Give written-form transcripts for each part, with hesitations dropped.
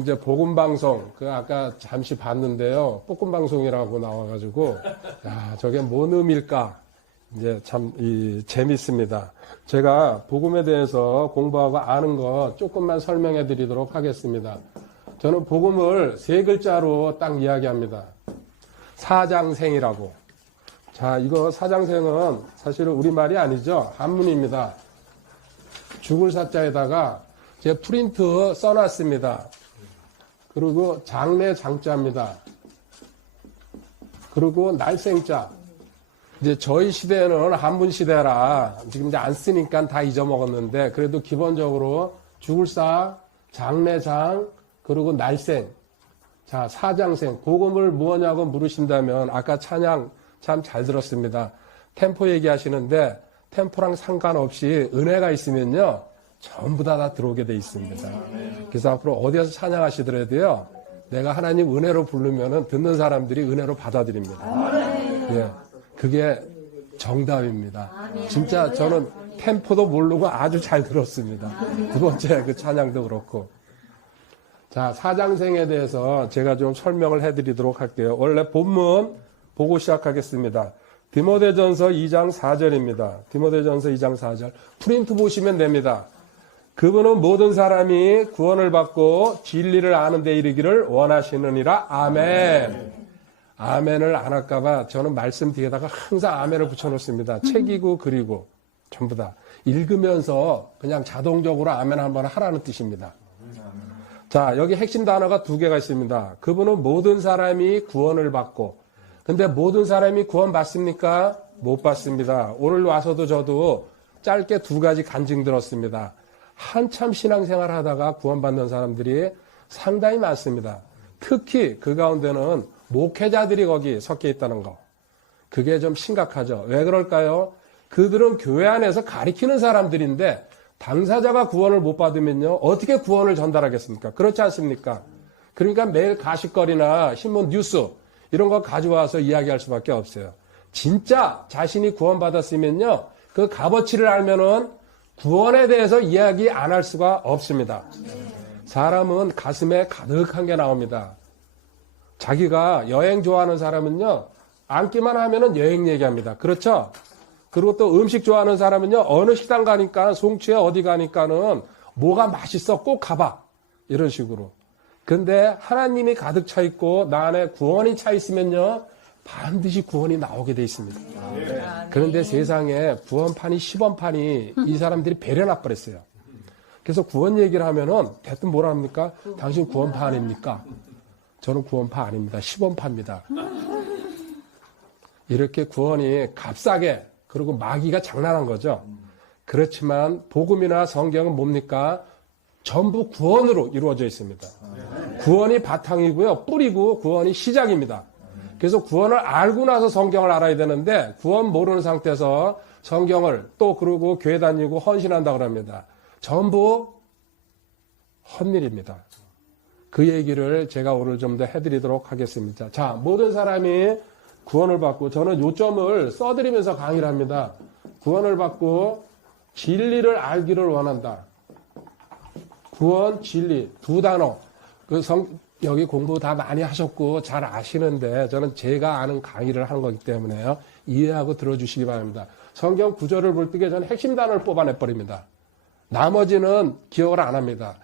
이제 복음 방송 아까 잠시 봤는데요. 볶음 방송이라고 나와가지고 야 저게 뭔 의미일까? 이제 참 재밌습니다. 제가 복음에 대해서 공부하고 아는 거 조금만 설명해 드리도록 하겠습니다. 저는 복음을 세 글자로 딱 이야기합니다. 사장생이라고. 자, 이거 사장생은 사실은 우리말이 아니죠. 한문입니다. 죽을 사자에다가 제가 프린트 써놨습니다. 그리고 장래 장자입니다. 그리고 날생자. 이제 저희 시대는 한문 시대라 지금 이제 안 쓰니까 다 잊어먹었는데 그래도 기본적으로 죽을 사, 장래장, 그리고 날생. 자, 사장생. 복음을 무엇냐고 물으신다면 아까 찬양 참 잘 들었습니다. 템포 얘기하시는데 템포랑 상관없이 은혜가 있으면요. 전부 다 들어오게 돼 있습니다. 그래서 앞으로 어디에서 찬양하시더라도요. 내가 하나님 은혜로 부르면은 듣는 사람들이 은혜로 받아들입니다. 예, 그게 정답입니다. 진짜 저는 템포도 모르고 아주 잘 들었습니다. 두 번째 그 찬양도 그렇고. 자, 사장생에 대해서 제가 좀 설명을 해드리도록 할게요. 원래 본문 보고 시작하겠습니다. 디모데전서 2장 4절입니다. 디모데전서 2장 4절. 프린트 보시면 됩니다. 그분은 모든 사람이 구원을 받고 진리를 아는 데 이르기를 원하시느니라. 아멘. 아멘을 안 할까봐 저는 말씀 뒤에다가 항상 아멘을 붙여놓습니다. 책이고 글이고 전부 다. 읽으면서 그냥 자동적으로 아멘 한번 하라는 뜻입니다. 자, 여기 핵심 단어가 두 개가 있습니다. 그분은 모든 사람이 구원을 받고. 근데 모든 사람이 구원 받습니까? 못 받습니다. 오늘 와서도 저도 짧게 두 가지 간증 들었습니다. 한참 신앙생활 하다가 구원받는 사람들이 상당히 많습니다. 특히 그 가운데는 목회자들이 거기 섞여 있다는 거. 그게 좀 심각하죠. 왜 그럴까요? 그들은 교회 안에서 가리키는 사람들인데 당사자가 구원을 못 받으면요. 어떻게 구원을 전달하겠습니까? 그렇지 않습니까? 그러니까 매일 가십거리나 신문 뉴스 이런 거 가져와서 이야기할 수밖에 없어요. 진짜 자신이 구원받았으면요. 그 값어치를 알면은 구원에 대해서 이야기 안 할 수가 없습니다. 사람은 가슴에 가득한 게 나옵니다. 자기가 여행 좋아하는 사람은요. 앉기만 하면은 여행 얘기합니다. 그렇죠? 그리고 또 음식 좋아하는 사람은요. 어느 식당 가니까 송치에 어디 가니까는 뭐가 맛있어 꼭 가봐. 이런 식으로. 근데 하나님이 가득 차 있고 나 안에 구원이 차 있으면요. 반드시 구원이 나오게 돼 있습니다. 그런데 세상에 구원판이 10원판이 이 사람들이 배려나 버렸어요. 그래서 구원 얘기를 하면은 대뜸 뭐라 합니까? 당신 구원파 아닙니까? 저는 구원파 아닙니다. 10원파입니다. 이렇게 구원이 값싸게 그리고 마귀가 장난한 거죠. 그렇지만 복음이나 성경은 뭡니까? 전부 구원으로 이루어져 있습니다. 구원이 바탕이고요. 뿌리고 구원이 시작입니다. 그래서 구원을 알고 나서 성경을 알아야 되는데 구원 모르는 상태에서 성경을 또 그러고 교회 다니고 헌신한다고 합니다. 전부 헛일입니다. 그 얘기를 제가 오늘 좀 더 해드리도록 하겠습니다. 자, 모든 사람이 구원을 받고 저는 요점을 써드리면서 강의를 합니다. 구원을 받고 진리를 알기를 원한다. 구원, 진리 두 단어. 여기 공부 다 많이 하셨고 잘 아시는데 저는 제가 아는 강의를 하는 거기 때문에요. 이해하고 들어주시기 바랍니다. 성경 구절을 볼 때 저는 핵심 단어를 뽑아내버립니다. 나머지는 기억을 안 합니다.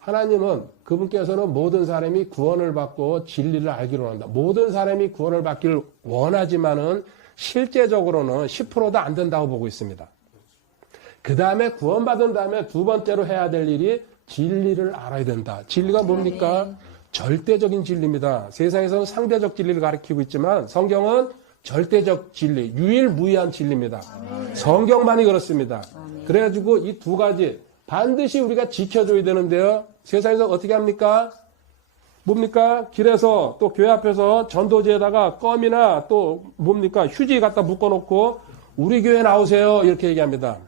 하나님은 그분께서는 모든 사람이 구원을 받고 진리를 알기를 원한다. 모든 사람이 구원을 받기를 원하지만은 실제적으로는 10%도 안 된다고 보고 있습니다. 그 다음에 구원받은 다음에 두 번째로 해야 될 일이 진리를 알아야 된다. 진리가 뭡니까? 절대적인 진리입니다. 세상에서는 상대적 진리를 가리키고 있지만 성경은 절대적 진리, 유일무이한 진리입니다. 성경만이 그렇습니다. 그래가지고 이 두 가지 반드시 우리가 지켜줘야 되는데요. 세상에서 어떻게 합니까? 뭡니까? 길에서 또 교회 앞에서 전도지에다가 껌이나 또 뭡니까? 휴지 갖다 묶어놓고 우리 교회 나오세요. 이렇게 얘기합니다.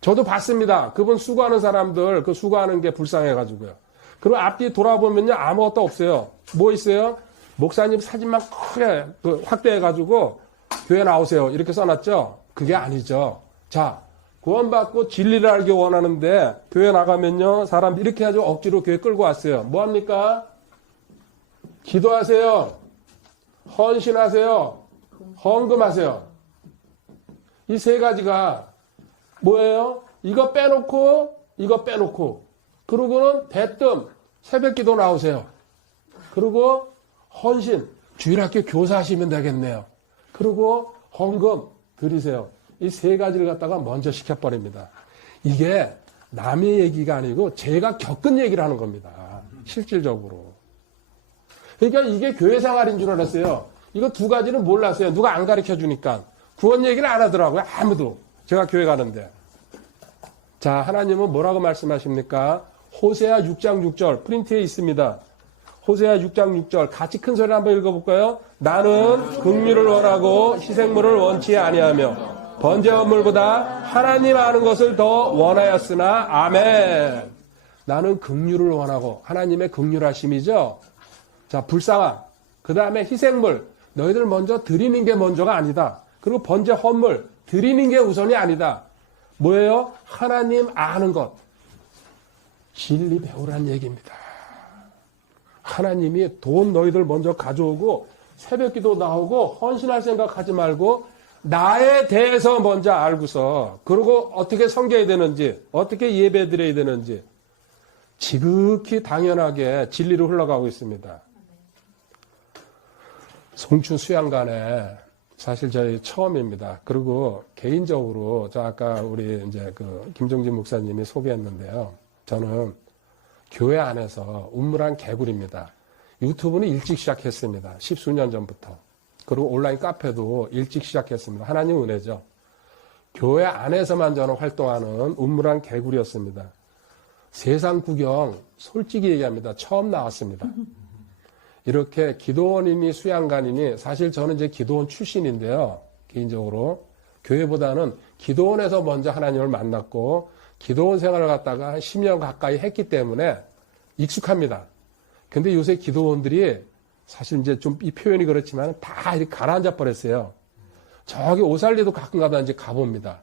저도 봤습니다. 그분 수고하는 사람들 그 수고하는 게 불쌍해가지고요. 그리고 앞뒤 돌아보면요. 아무것도 없어요. 뭐 있어요? 목사님 사진만 크게 확대해가지고 교회 나오세요. 이렇게 써놨죠? 그게 아니죠. 자, 구원받고 진리를 알기 원하는데 교회 나가면요. 사람 이렇게 해가지고 억지로 교회 끌고 왔어요. 뭐합니까? 기도하세요. 헌신하세요. 헌금하세요. 이 세 가지가 뭐예요? 이거 빼놓고 그러고는 대뜸 새벽기도 나오세요. 그리고 헌신, 주일학교 교사하시면 되겠네요. 그리고 헌금 드리세요. 이 세 가지를 갖다가 먼저 시켜버립니다. 이게 남의 얘기가 아니고 제가 겪은 얘기를 하는 겁니다. 실질적으로. 그러니까 이게 교회 생활인 줄 알았어요. 이거 두 가지는 몰랐어요. 누가 안 가르쳐 주니까. 구원 얘기를 안 하더라고요. 아무도. 제가 교회 가는데. 자, 하나님은 뭐라고 말씀하십니까? 호세아 6장 6절 프린트에 있습니다. 호세아 6장 6절 같이 큰 소리 한번 읽어볼까요? 나는 긍휼을 원하고 희생물을 원치 아니하며 번제물보다 하나님 아는 것을 더 원하였으나 아멘. 나는 긍휼을 원하고 하나님의 긍휼하심이죠. 자, 불쌍함. 그 다음에 희생물. 너희들 먼저 드리는 게 먼저가 아니다. 그리고 번제 헌물 드리는 게 우선이 아니다. 뭐예요? 하나님 아는 것. 진리 배우란 얘기입니다. 하나님이 돈 너희들 먼저 가져오고 새벽기도 나오고 헌신할 생각하지 말고 나에 대해서 먼저 알고서 그리고 어떻게 섬겨야 되는지 어떻게 예배 드려야 되는지 지극히 당연하게 진리로 흘러가고 있습니다. 송춘 수양관에 사실 저희 처음입니다. 그리고 개인적으로 저 아까 우리 이제 그 김종진 목사님이 소개했는데요. 저는 교회 안에서 운물한 개구리입니다. 유튜브는 일찍 시작했습니다. 10수년 전부터. 그리고 온라인 카페도 일찍 시작했습니다. 하나님 은혜죠. 교회 안에서만 저는 활동하는 운물한 개구리였습니다. 세상 구경 솔직히 얘기합니다. 처음 나왔습니다. 이렇게 기도원이니 수양관이니 사실 저는 이제 기도원 출신인데요. 개인적으로 교회보다는 기도원에서 먼저 하나님을 만났고 기도원 생활을 갖다가 한 10년 가까이 했기 때문에 익숙합니다. 근데 요새 기도원들이 사실 이제 좀 이 표현이 그렇지만 다 이렇게 가라앉아 버렸어요. 저기 오살리도 가끔 가다 이제 가봅니다.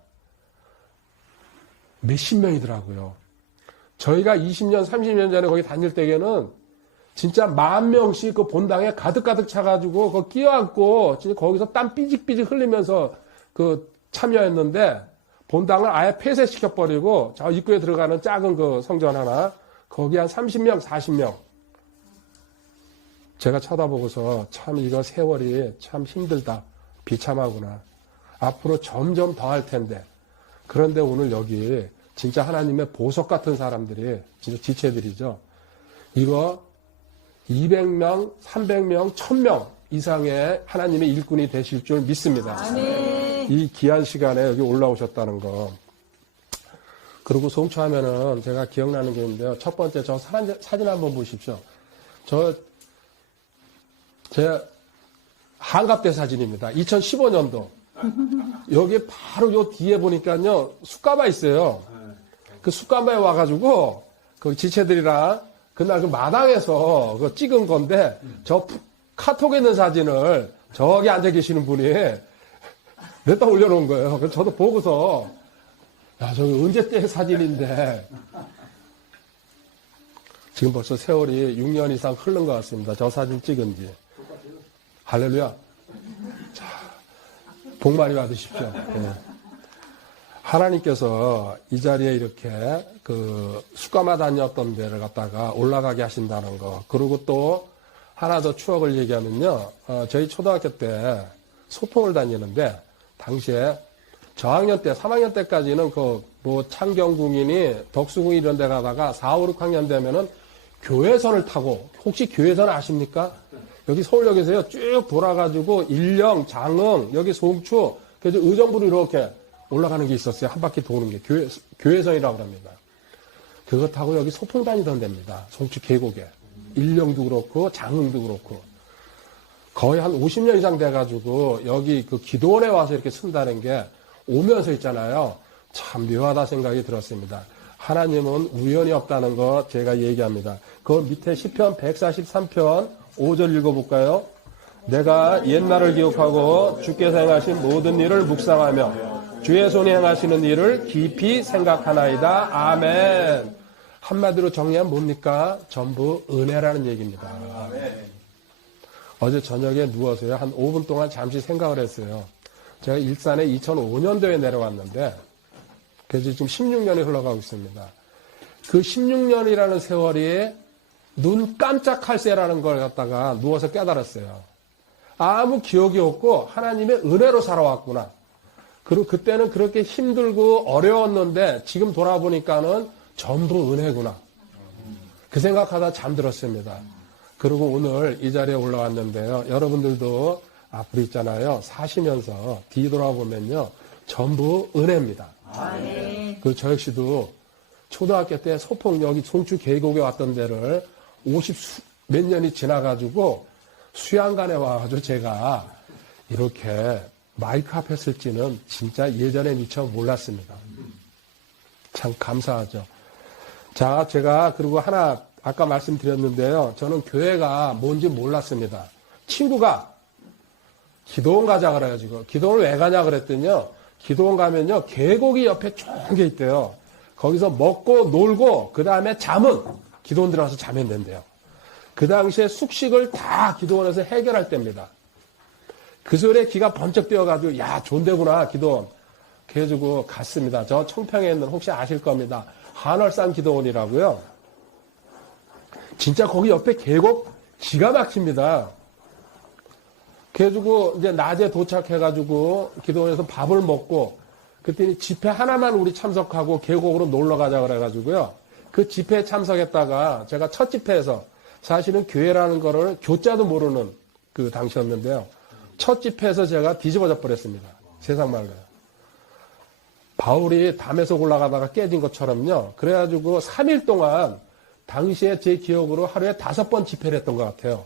몇십 명이더라고요. 저희가 20년, 30년 전에 거기 다닐 때에는 진짜 10,000명씩 그 본당에 가득가득 차가지고 그 끼어앉고 진짜 거기서 땀 삐직삐직 흘리면서 그 참여했는데 본당을 아예 폐쇄시켜버리고 저 입구에 들어가는 작은 그 성전 하나 거기 한 30명, 40명. 제가 쳐다보고서 참 이거 세월이 참 힘들다. 비참하구나. 앞으로 점점 더 할 텐데. 그런데 오늘 여기 진짜 하나님의 보석 같은 사람들이 진짜 지체들이죠. 이거 200명, 300명, 1000명 이상의 하나님의 일꾼이 되실 줄 믿습니다. 이 귀한 시간에 여기 올라오셨다는 거. 그리고 송추하면은 제가 기억나는 게 있는데요. 첫 번째 저 사진 한번 보십시오. 제 한갑 때 사진입니다. 2015년도. 여기 바로 요 뒤에 보니까요. 숯가마 있어요. 그 숯가마에 와가지고 그 지체들이랑 그날 그 마당에서 그 찍은 건데 저 카톡에 있는 사진을 저기 앉아 계시는 분이 냈다 올려놓은 거예요. 그래서 저도 보고서 야, 저기 언제 때 사진인데 지금 벌써 세월이 6년 이상 흐른 것 같습니다. 저 사진 찍은 지. 할렐루야. 자, 복 많이 받으십시오. 네. 하나님께서 이 자리에 이렇게 그 숯가마 다녔던 데를 갖다가 올라가게 하신다는 거. 그리고 또 하나 더 추억을 얘기하면요. 저희 초등학교 때 소풍을 다니는데 당시에 저학년 때, 3학년 때까지는 그 뭐 창경궁이니 덕수궁 이런 데 가다가 4, 5, 6학년 되면은 교회선을 타고 혹시 교회선 아십니까? 여기 서울역에서요 쭉 돌아가지고 일령, 장흥, 여기 송추, 그래서 의정부로 이렇게 올라가는 게 있었어요. 한 바퀴 도는 게 교회선이라고 합니다. 그거 타고 여기 소풍 다니던 데입니다. 송추 계곡에. 일령도 그렇고 장흥도 그렇고 거의 한 50년 이상 돼가지고 여기 그 기도원에 와서 이렇게 쓴다는 게 오면서 있잖아요. 참 묘하다 생각이 들었습니다. 하나님은 우연이 없다는 거 제가 얘기합니다. 그 밑에 시편 143편 5절 읽어볼까요? 내가 옛날을 기억하고 주께서 행하신 모든 일을 묵상하며 주의 손이 행하시는 일을 깊이 생각하나이다. 아멘. 한마디로 정리하면 뭡니까? 전부 은혜라는 얘기입니다. 어제 저녁에 누워서요. 한 5분 동안 잠시 생각을 했어요. 제가 일산에 2005년도에 내려왔는데 그래서 지금 16년이 흘러가고 있습니다. 그 16년이라는 세월이 눈 깜짝할 새라는 걸 갖다가 누워서 깨달았어요. 아무 기억이 없고 하나님의 은혜로 살아왔구나. 그리고 그때는 그렇게 힘들고 어려웠는데 지금 돌아보니까는 전부 은혜구나. 그 생각하다 잠들었습니다. 그리고 오늘 이 자리에 올라왔는데요. 여러분들도 앞으로 있잖아요. 사시면서 뒤돌아보면요. 전부 은혜입니다. 그 저 역시도 초등학교 때 소풍 여기 송주 계곡에 왔던 데를 50몇 년이 지나가지고 수양관에 와가지고 제가 이렇게 마이크 앞에 쓸지는 진짜 예전에 미처 몰랐습니다. 참 감사하죠. 자, 제가 그리고 하나 아까 말씀드렸는데요. 저는 교회가 뭔지 몰랐습니다. 친구가 기도원 가자 그래가지고 기도원을 왜 가냐 그랬더니요. 기도원 가면요. 계곡이 옆에 좋은 게 있대요. 거기서 먹고 놀고 그 다음에 잠은 기도원 들어가서 자면 된대요. 그 당시에 숙식을 다 기도원에서 해결할 때입니다. 그 소리에 귀가 번쩍 뛰어가지고 야 좋은 데구나 기도원. 그래가지고 갔습니다. 저 청평에 있는 혹시 아실 겁니다. 한월산 기도원이라고요. 진짜 거기 옆에 계곡 기가 막힙니다. 그래가지고 이제 낮에 도착해가지고 기도원에서 밥을 먹고 그때 집회 하나만 우리 참석하고 계곡으로 놀러 가자 그래가지고요. 그 집회에 참석했다가 제가 첫 집회에서 사실은 교회라는 거를 교자도 모르는 그 당시였는데요. 첫 집회에서 제가 뒤집어져 버렸습니다. 세상 말로요. 바울이 담에서 올라가다가 깨진 것처럼요. 그래가지고 3일 동안 당시에 제 기억으로 하루에 5번 집회를 했던 것 같아요.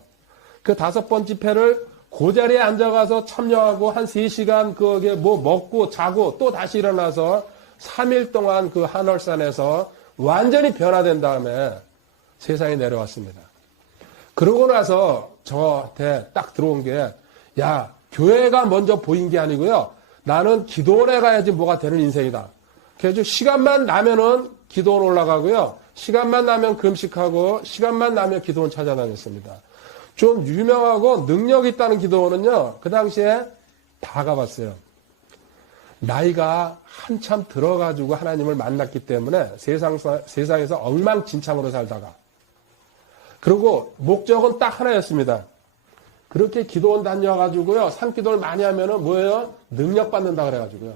그 5번 집회를 그 자리에 앉아가서 참여하고 한 3시간 그게 뭐 먹고 자고 또 다시 일어나서 3일 동안 그 한월산에서 완전히 변화된 다음에 세상에 내려왔습니다. 그러고 나서 저한테 딱 들어온 게 야, 교회가 먼저 보인 게 아니고요. 나는 기도원에 가야지 뭐가 되는 인생이다. 그래서 시간만 나면은 기도원 올라가고요. 시간만 나면 금식하고 시간만 나면 기도원 찾아다녔습니다. 좀 유명하고 능력 있다는 기도원은요. 그 당시에 다 가봤어요. 나이가 한참 들어가지고 하나님을 만났기 때문에 세상에서 엉망진창으로 살다가 그리고 목적은 딱 하나였습니다. 그렇게 기도원 다녀가지고요. 산기도를 많이 하면은 뭐예요? 능력 받는다 그래가지고요.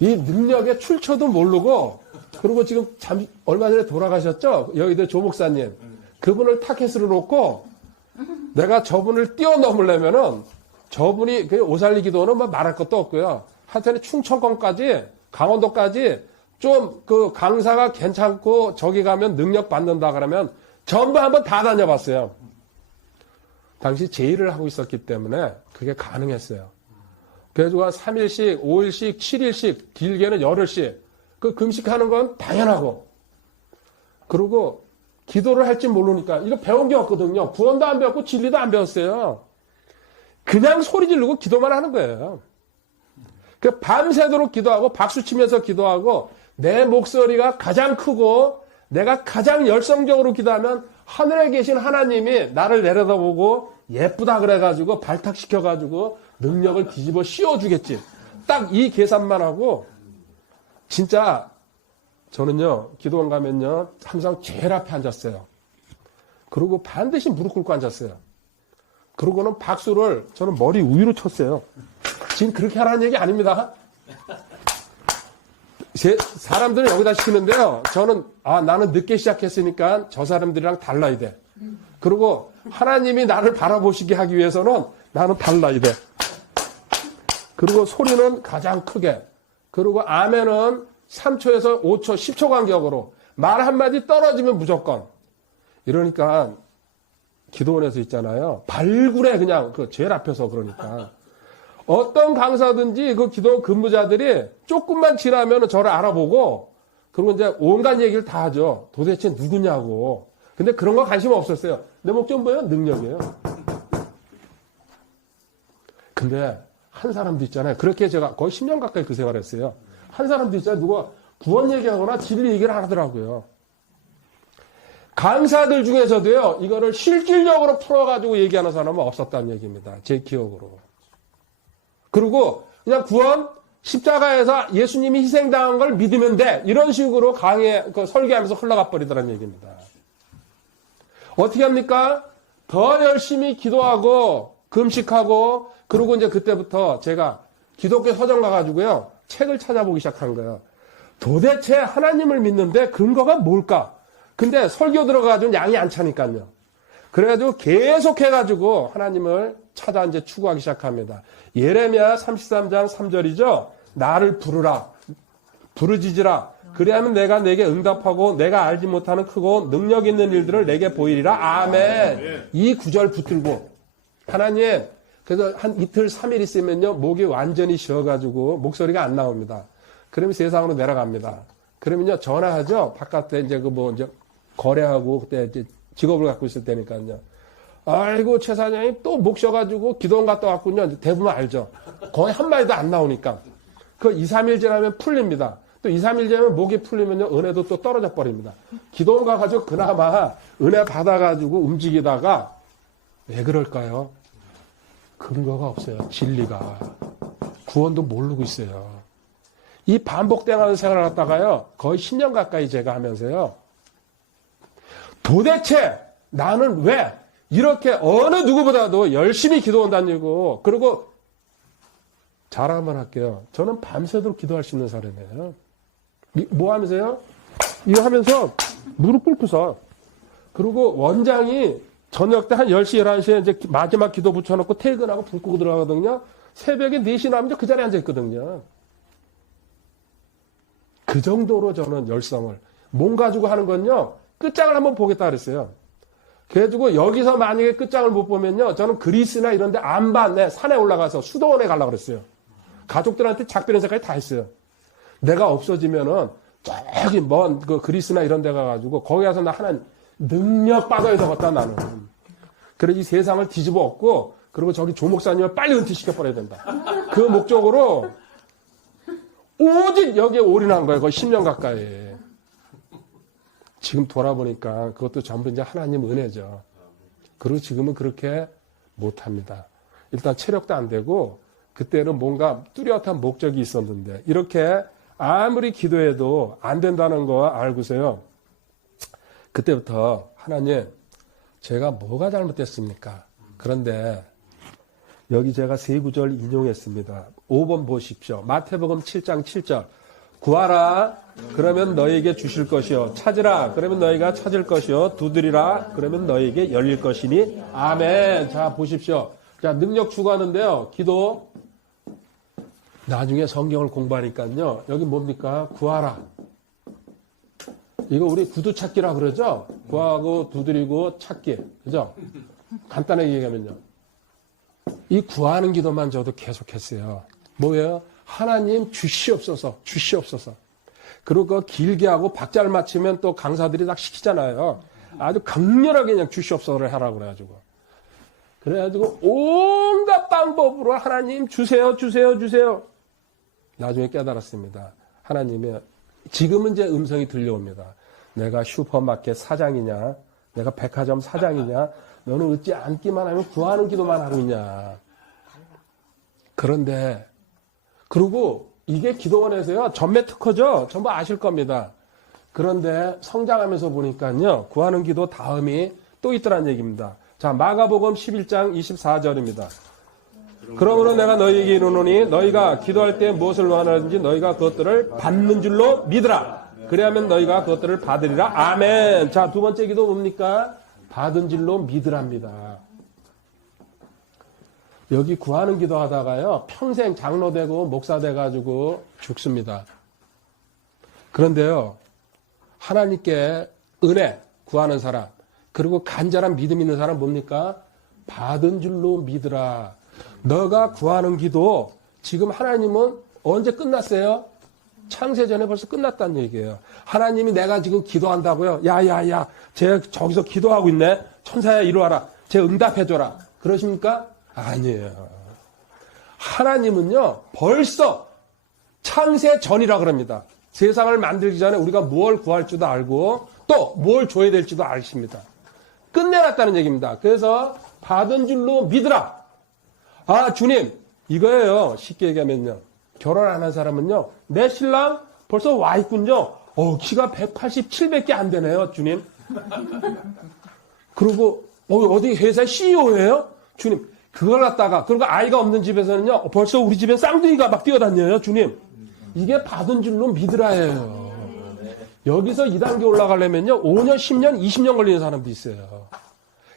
이 능력의 출처도 모르고 그리고 지금 얼마 전에 돌아가셨죠? 여의도 조 목사님. 그분을 타켓으로 놓고 내가 저분을 뛰어넘으려면은 저분이 그 오살리 기도는 뭐 말할 것도 없고요. 하여튼 충청권까지 강원도까지 좀 그 강사가 괜찮고 저기 가면 능력 받는다 그러면 전부 한번 다 다녀봤어요. 당시 제1을 하고 있었기 때문에 그게 가능했어요. 그래가지고 한 3일씩, 5일씩, 7일씩, 길게는 열흘씩 그 금식하는 건 당연하고 그리고 기도를 할 줄 모르니까 이거 배운 게 없거든요. 구원도 안 배웠고 진리도 안 배웠어요. 그냥 소리 지르고 기도만 하는 거예요. 그 밤새도록 기도하고 박수치면서 기도하고 내 목소리가 가장 크고 내가 가장 열성적으로 기도하면 하늘에 계신 하나님이 나를 내려다보고 예쁘다 그래가지고 발탁시켜가지고 능력을 뒤집어 씌워주겠지. 딱 이 계산만 하고 진짜 저는요 기도원 가면요 항상 제일 앞에 앉았어요. 그리고 반드시 무릎 꿇고 앉았어요. 그러고는 박수를 저는 머리 위로 쳤어요. 지금 그렇게 하라는 얘기 아닙니다. 사람들은 여기다 시키는데요. 저는 나는 늦게 시작했으니까 저 사람들이랑 달라야 돼. 그리고 하나님이 나를 바라보시게 하기 위해서는 나는 달라야 돼. 그리고 소리는 가장 크게. 그리고 아멘은 3초에서 5초, 10초 간격으로 말 한마디 떨어지면 무조건. 이러니까 기도원에서 있잖아요. 발굴에 그냥 그 제일 앞에서 그러니까. 어떤 강사든지 그 기도 근무자들이 조금만 지나면 저를 알아보고 그리고 이제 온갖 얘기를 다 하죠. 도대체 누구냐고. 근데 그런 거 관심 없었어요. 내 목적 뭐예요? 능력이에요. 근데 한 사람도 있잖아요. 그렇게 제가 거의 10년 가까이 그 생활을 했어요. 한 사람도 있잖아요. 누가 구원 얘기하거나 진리 얘기를 안 하더라고요. 강사들 중에서도요, 이거를 실질적으로 풀어가지고 얘기하는 사람은 없었다는 얘기입니다. 제 기억으로. 그리고 그냥 구원, 십자가에서 예수님이 희생당한 걸 믿으면 돼. 이런 식으로 설계하면서 흘러가 버리더라는 얘기입니다. 어떻게 합니까? 더 열심히 기도하고, 금식하고, 그리고 이제 그때부터 제가 기독교 서점 가가지고요, 책을 찾아보기 시작한 거예요. 도대체 하나님을 믿는데 근거가 뭘까? 근데 설교 들어가가지고 양이 안 차니까요. 그래가지고 계속 해가지고 하나님을 찾아 이제 추구하기 시작합니다. 예레미야 33장 3절이죠. 나를 부르라. 부르짖으라. 그리하면 내가 내게 응답하고 내가 알지 못하는 크고 능력 있는 일들을 내게 보이리라. 아멘. 이 구절 붙들고 하나님, 그래서 한 이틀 3일 있으면요, 목이 완전히 쉬어가지고 목소리가 안 나옵니다. 그러면 세상으로 내려갑니다. 그러면요, 전화하죠. 바깥에 이제 이제 거래하고 그때 이제 직업을 갖고 있을 때니까요. 아이고, 최 사장님 또 목 쉬어가지고 기도원 갔다 왔군요. 대부분 알죠. 거의 한마디도 안 나오니까. 그 2, 3일 지나면 풀립니다. 또 2, 3일 지나면 목이 풀리면요, 은혜도 또 떨어져 버립니다. 기도원 가가지고 그나마 은혜 받아가지고 움직이다가 왜 그럴까요? 근거가 없어요. 진리가. 구원도 모르고 있어요. 이 반복되는 생활을 갖다가요, 거의 10년 가까이 제가 하면서요, 도대체 나는 왜 이렇게 어느 누구보다도 열심히 기도원 다니고, 그리고 자랑 한번 할게요. 저는 밤새도록 기도할 수 있는 사람이에요. 뭐 하면서요? 이거 하면서 무릎 꿇고서. 그리고 원장이 저녁 때 한 10시, 11시에 이제 마지막 기도 붙여놓고 퇴근하고 불 끄고 들어가거든요. 새벽에 4시 나면 그 자리에 앉아있거든요. 그 정도로 저는 열성을. 몸 가지고 하는 건요, 끝장을 한번 보겠다 그랬어요. 그래가지고 여기서 만약에 끝장을 못 보면요, 저는 그리스나 이런 데 안반에 산에 올라가서 수도원에 가려고 그랬어요. 가족들한테 작별 인사까지 다 했어요. 내가 없어지면은 저기 먼 그 그리스나 이런 데 가가지고 거기 가서 나 하나님 능력 받아야 되겠다 나는. 그래 이 세상을 뒤집어 엎고 그리고 저기 조 목사님을 빨리 은퇴시켜버려야 된다. 그 목적으로 오직 여기에 올인한 거예요. 거의 10년 가까이. 지금 돌아보니까 그것도 전부 이제 하나님 은혜죠. 그리고 지금은 그렇게 못합니다. 일단 체력도 안 되고 그때는 뭔가 뚜렷한 목적이 있었는데 이렇게 아무리 기도해도 안 된다는 거 알고서요. 그때부터 하나님 제가 뭐가 잘못됐습니까? 그런데 여기 제가 세 구절 인용했습니다. 5번 보십시오. 마태복음 7장 7절. 구하라 그러면 너희에게 주실 것이요 찾으라 그러면 너희가 찾을 것이요 두드리라 그러면 너희에게 열릴 것이니 아멘. 자 보십시오. 자 능력 추구하는데요. 기도 나중에 성경을 공부하니까요. 여기 뭡니까? 구하라. 이거 우리 구두 찾기라 그러죠? 구하고 두드리고 찾기. 그죠? 간단하게 얘기하면요. 이 구하는 기도만 저도 계속했어요. 뭐예요? 하나님 주시옵소서, 주시옵소서. 그리고 그거 길게 하고 박자를 맞추면 또 강사들이 딱 시키잖아요. 아주 강렬하게 그냥 주시옵소서를 하라고 그래가지고. 그래가지고 온갖 방법으로 하나님 주세요, 주세요, 주세요. 나중에 깨달았습니다. 하나님이 지금은 이제 음성이 들려옵니다. 내가 슈퍼마켓 사장이냐, 내가 백화점 사장이냐, 너는 어찌 앉기만 하면 구하는 기도만 하고 있냐. 그런데 그리고 이게 기도원에서요, 전매 특허죠. 전부 아실 겁니다. 그런데 성장하면서 보니까요, 구하는 기도 다음이 또 있더란 얘기입니다. 자, 마가복음 11장 24절입니다. 그러므로 내가 너희에게 이르노니 너희가 기도할 때 무엇을 원하든지 너희가 그것들을 받는 줄로 믿으라. 그래야면 너희가 그것들을 받으리라. 아멘. 자, 두 번째 기도 뭡니까? 받은 줄로 믿으랍니다. 여기 구하는 기도 하다가요, 평생 장로 되고 목사 돼가지고 죽습니다. 그런데요, 하나님께 은혜 구하는 사람, 그리고 간절한 믿음 있는 사람 뭡니까? 받은 줄로 믿으라. 너가 구하는 기도, 지금 하나님은 언제 끝났어요? 창세전에 벌써 끝났다는 얘기예요. 하나님이 내가 지금 기도한다고요? 야야야, 쟤 저기서 기도하고 있네. 천사야 이리 와라. 쟤 응답해줘라. 그러십니까? 아니에요. 하나님은요, 벌써 창세 전이라 그럽니다. 세상을 만들기 전에 우리가 뭘 구할 줄도 알고 또 뭘 줘야 될지도 아십니다. 끝내놨다는 얘기입니다. 그래서 받은 줄로 믿으라. 아, 주님, 이거예요. 쉽게 얘기하면요. 결혼 안 한 사람은요, 내 신랑 벌써 와 있군요. 키가 187밖에 안 되네요, 주님. 그리고, 어디 회사 CEO예요? 주님, 그걸 갖다가, 그리고 아이가 없는 집에서는요, 벌써 우리 집엔 쌍둥이가 막 뛰어다녀요, 주님. 이게 받은 줄로 믿으라예요. 여기서 2단계 올라가려면요, 5년, 10년, 20년 걸리는 사람도 있어요.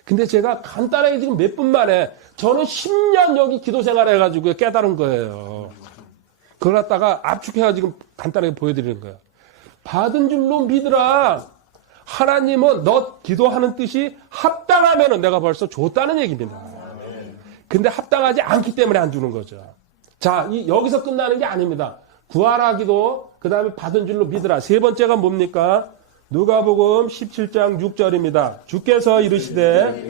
근데 제가 간단하게 지금 몇 분 만에, 저는 10년 여기 기도 생활 해가지고 깨달은 거예요. 그걸 갖다가 압축해가지고 간단하게 보여드리는 거예요. 받은 줄로 믿으라. 하나님은 너 기도하는 뜻이 합당하면은 내가 벌써 줬다는 얘기입니다. 근데 합당하지 않기 때문에 안 주는 거죠. 자, 여기서 끝나는 게 아닙니다. 구하라 기도, 그 다음에 받은 줄로 믿으라. 세 번째가 뭡니까? 누가복음 17장 6절입니다. 주께서 이르시되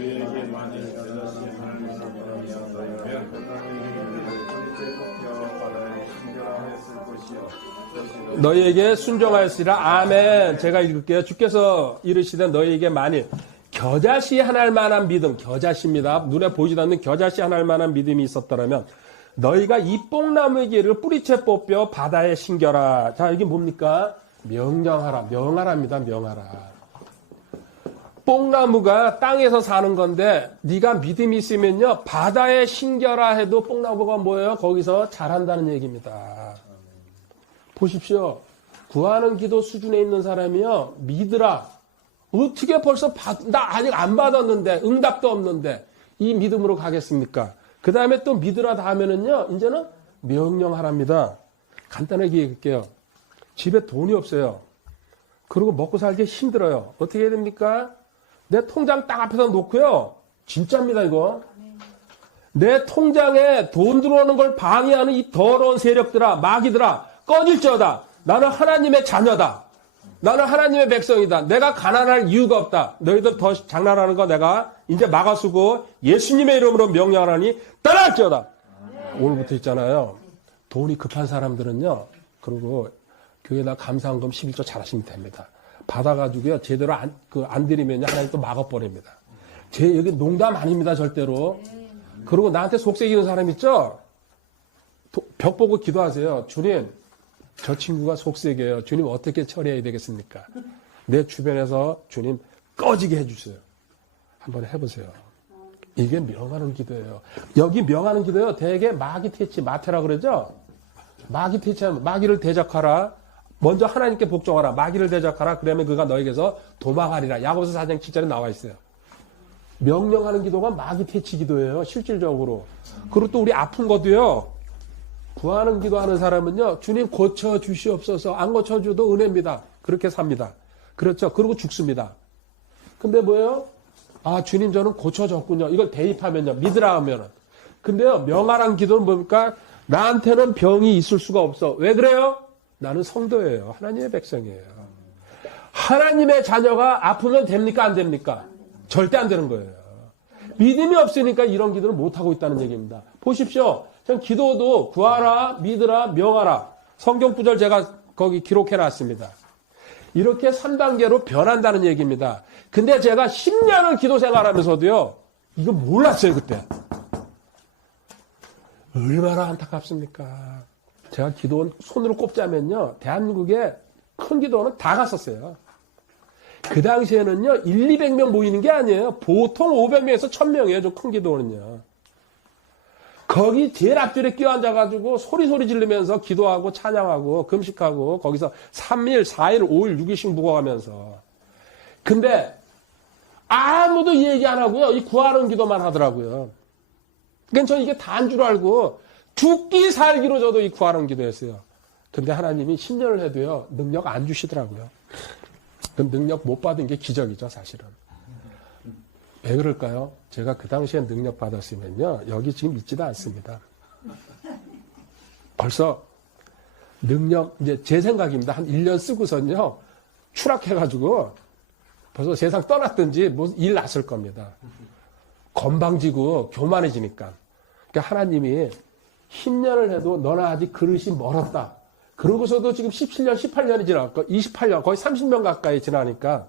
너희에게 순종하였으리라. 아멘. 제가 읽을게요. 주께서 이르시되 너희에게 만일 겨자씨 하나할 만한 믿음, 겨자씨입니다. 눈에 보이지도 않는 겨자씨 하나할 만한 믿음이 있었더라면 너희가 이 뽕나무의 길을 뿌리채 뽑혀 바다에 신겨라. 자, 이게 뭡니까? 명령하라. 명하라입니다. 명하라. 뽕나무가 땅에서 사는 건데 네가 믿음이 있으면요, 바다에 신겨라 해도 뽕나무가 뭐예요? 거기서 자란다는 얘기입니다. 보십시오. 구하는 기도 수준에 있는 사람이요, 믿으라. 어떻게 벌써 나 아직 안 받았는데, 응답도 없는데 이 믿음으로 가겠습니까? 그 다음에 또 믿으라 다 하면은요, 이제는 명령하랍니다. 간단하게 얘기할게요. 집에 돈이 없어요. 그리고 먹고 살기 힘들어요. 어떻게 해야 됩니까? 내 통장 딱 앞에다 놓고요. 진짜입니다, 이거. 내 통장에 돈 들어오는 걸 방해하는 이 더러운 세력들아, 마귀들아, 꺼질지어다. 나는 하나님의 자녀다. 나는 하나님의 백성이다. 내가 가난할 이유가 없다. 너희들 더 장난하는 거 내가 이제 막아쓰고 예수님의 이름으로 명령하니 떠날지어다. 오늘부터 있잖아요. 돈이 급한 사람들은요. 그리고 교회에다 감사헌금 11조 잘하시면 됩니다. 받아가지고요. 제대로 안 드리면 하나님 또 막아버립니다. 여기 농담 아닙니다. 절대로. 그리고 나한테 속삭이는 사람 있죠? 벽 보고 기도하세요. 주님, 저 친구가 속색이에요. 주님 어떻게 처리해야 되겠습니까? 내 주변에서 주님 꺼지게 해주세요. 한번 해보세요. 이게 명하는 기도예요. 여기 명하는 기도예요. 대개 마귀 퇴치, 마태라 그러죠? 마귀 퇴치하면 마귀를 대적하라. 먼저 하나님께 복종하라. 마귀를 대적하라. 그러면 그가 너에게서 도망하리라. 야고보서 4장 7절에 나와 있어요. 명령하는 기도가 마귀 퇴치 기도예요. 실질적으로. 그리고 또 우리 아픈 것도요. 구하는 기도하는 사람은요, 주님 고쳐주시옵소서. 안 고쳐줘도 은혜입니다. 그렇게 삽니다. 그렇죠. 그리고 죽습니다. 근데 뭐예요? 아, 주님 저는 고쳐졌군요. 이걸 대입하면요. 믿으라 하면은. 근데요, 명하란 기도는 뭡니까? 나한테는 병이 있을 수가 없어. 왜 그래요? 나는 성도예요. 하나님의 백성이에요. 하나님의 자녀가 아프면 됩니까? 안 됩니까? 절대 안 되는 거예요. 믿음이 없으니까 이런 기도를 못하고 있다는 얘기입니다. 보십시오. 기도도 구하라, 믿으라, 명하라. 성경 구절 제가 거기 기록해 놨습니다. 이렇게 3단계로 변한다는 얘기입니다. 근데 제가 10년을 기도 생활하면서도요, 이거 몰랐어요, 그때. 얼마나 안타깝습니까? 제가 기도 손으로 꼽자면요, 대한민국에 큰 기도는 다 갔었어요. 그 당시에는요, 200명 모이는 게 아니에요. 보통 500명에서 1000명이에요, 좀 큰 기도는요. 거기 제일 앞줄에 끼어앉아가지고 소리 지르면서 기도하고 찬양하고 금식하고 거기서 3일, 4일, 5일, 6일씩 묵어가면서. 근데 아무도 얘기 안 하고요. 이 구하는 기도만 하더라고요. 그러니까 저는 이게 다인 줄 알고 죽기 살기로 저도 이 구하는 기도했어요. 근데 하나님이 10년을 해도요. 능력 안 주시더라고요. 그 능력 못 받은 게 기적이죠, 사실은. 왜 그럴까요? 제가 그 당시에 능력 받았으면요. 여기 지금 있지도 않습니다. 벌써 능력, 이제 제 생각입니다. 한 1년 쓰고선요. 추락해가지고 벌써 세상 떠났든지 뭐 일 났을 겁니다. 건방지고 교만해지니까. 그러니까 하나님이 10년을 해도 너는 아직 그릇이 멀었다. 그러고서도 지금 17년, 18년이 지났고 28년, 거의 30년 가까이 지나니까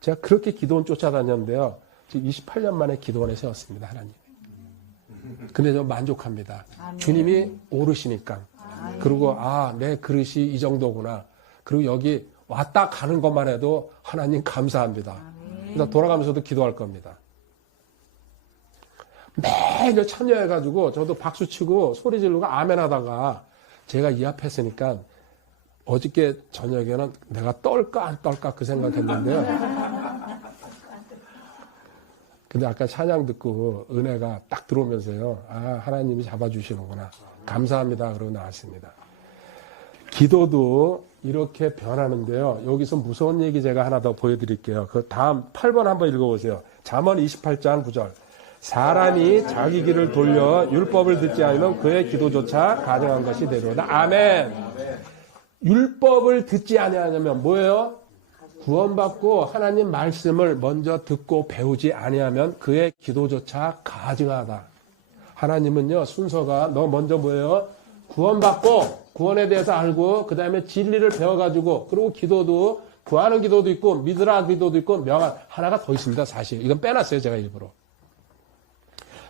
제가 그렇게 기도원 쫓아다녔는데요. 지금 28년 만에 기도원에 세웠습니다. 하나님. 근데 저 만족합니다. 아멘. 주님이 오르시니까. 아멘. 그리고 내 그릇이 이 정도구나. 그리고 여기 왔다 가는 것만 해도 하나님 감사합니다. 아멘. 그래서 돌아가면서도 기도할 겁니다. 매일 참여해가지고 저도 박수치고 소리 지르고 아멘 하다가 제가 이 앞에 있으니까 어저께 저녁에는 내가 떨까 안 떨까 그 생각했는데요. 근데 아까 찬양 듣고 은혜가 딱 들어오면서요. 하나님이 잡아주시는구나. 감사합니다. 그러고 나왔습니다. 기도도 이렇게 변하는데요. 여기서 무서운 얘기 제가 하나 더 보여드릴게요. 그 다음 8번 한번 읽어보세요. 잠언 28장 9절. 사람이 자기 길을 돌려 율법을 듣지 않으면 그의 기도조차 가증한 것이 되리로다. 아멘. 율법을 듣지 아니하면 뭐예요? 구원받고 하나님 말씀을 먼저 듣고 배우지 아니하면 그의 기도조차 가증하다. 하나님은요, 순서가 너 먼저 뭐예요? 구원받고 구원에 대해서 알고 그 다음에 진리를 배워가지고 그리고 기도도 구하는 기도도 있고 믿으라 기도도 있고 명한 하나가 더 있습니다. 사실 이건 빼놨어요. 제가 일부러.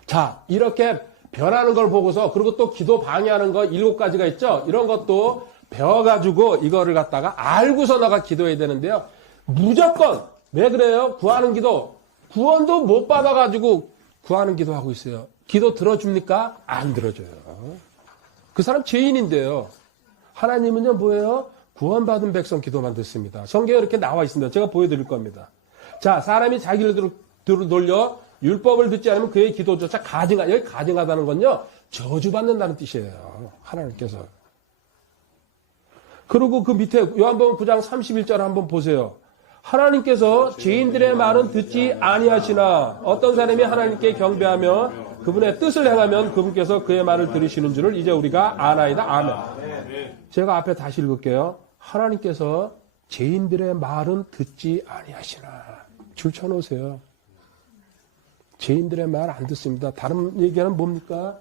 자, 이렇게 변하는 걸 보고서 그리고 또 기도 방해하는 거 7가지가 있죠. 이런 것도 배워가지고 이거를 갖다가 알고서 나가 기도해야 되는데요. 무조건 왜 그래요? 구하는 기도 구원도 못 받아가지고 구하는 기도하고 있어요. 기도 들어줍니까? 안 들어줘요. 그 사람 죄인인데요. 하나님은요 뭐예요? 구원받은 백성 기도만 듣습니다. 성경에 이렇게 나와 있습니다. 제가 보여드릴 겁니다. 자, 사람이 자기를 돌려 율법을 듣지 않으면 그의 기도조차 가증하다. 여기 가증하다는 건요 저주받는다는 뜻이에요. 하나님께서. 그리고 그 밑에 요한복음 9장 31절 한번 보세요. 하나님께서 죄인들의 말은 듣지 아니하시나 어떤 사람이 하나님께 경배하며 그분의 뜻을 행하면 그분께서 그의 말을 들으시는 줄을 이제 우리가 아나이다. 아멘. 제가 앞에 다시 읽을게요. 하나님께서 죄인들의 말은 듣지 아니하시나. 줄 쳐놓으세요. 죄인들의 말 안 듣습니다. 다른 얘기는 뭡니까?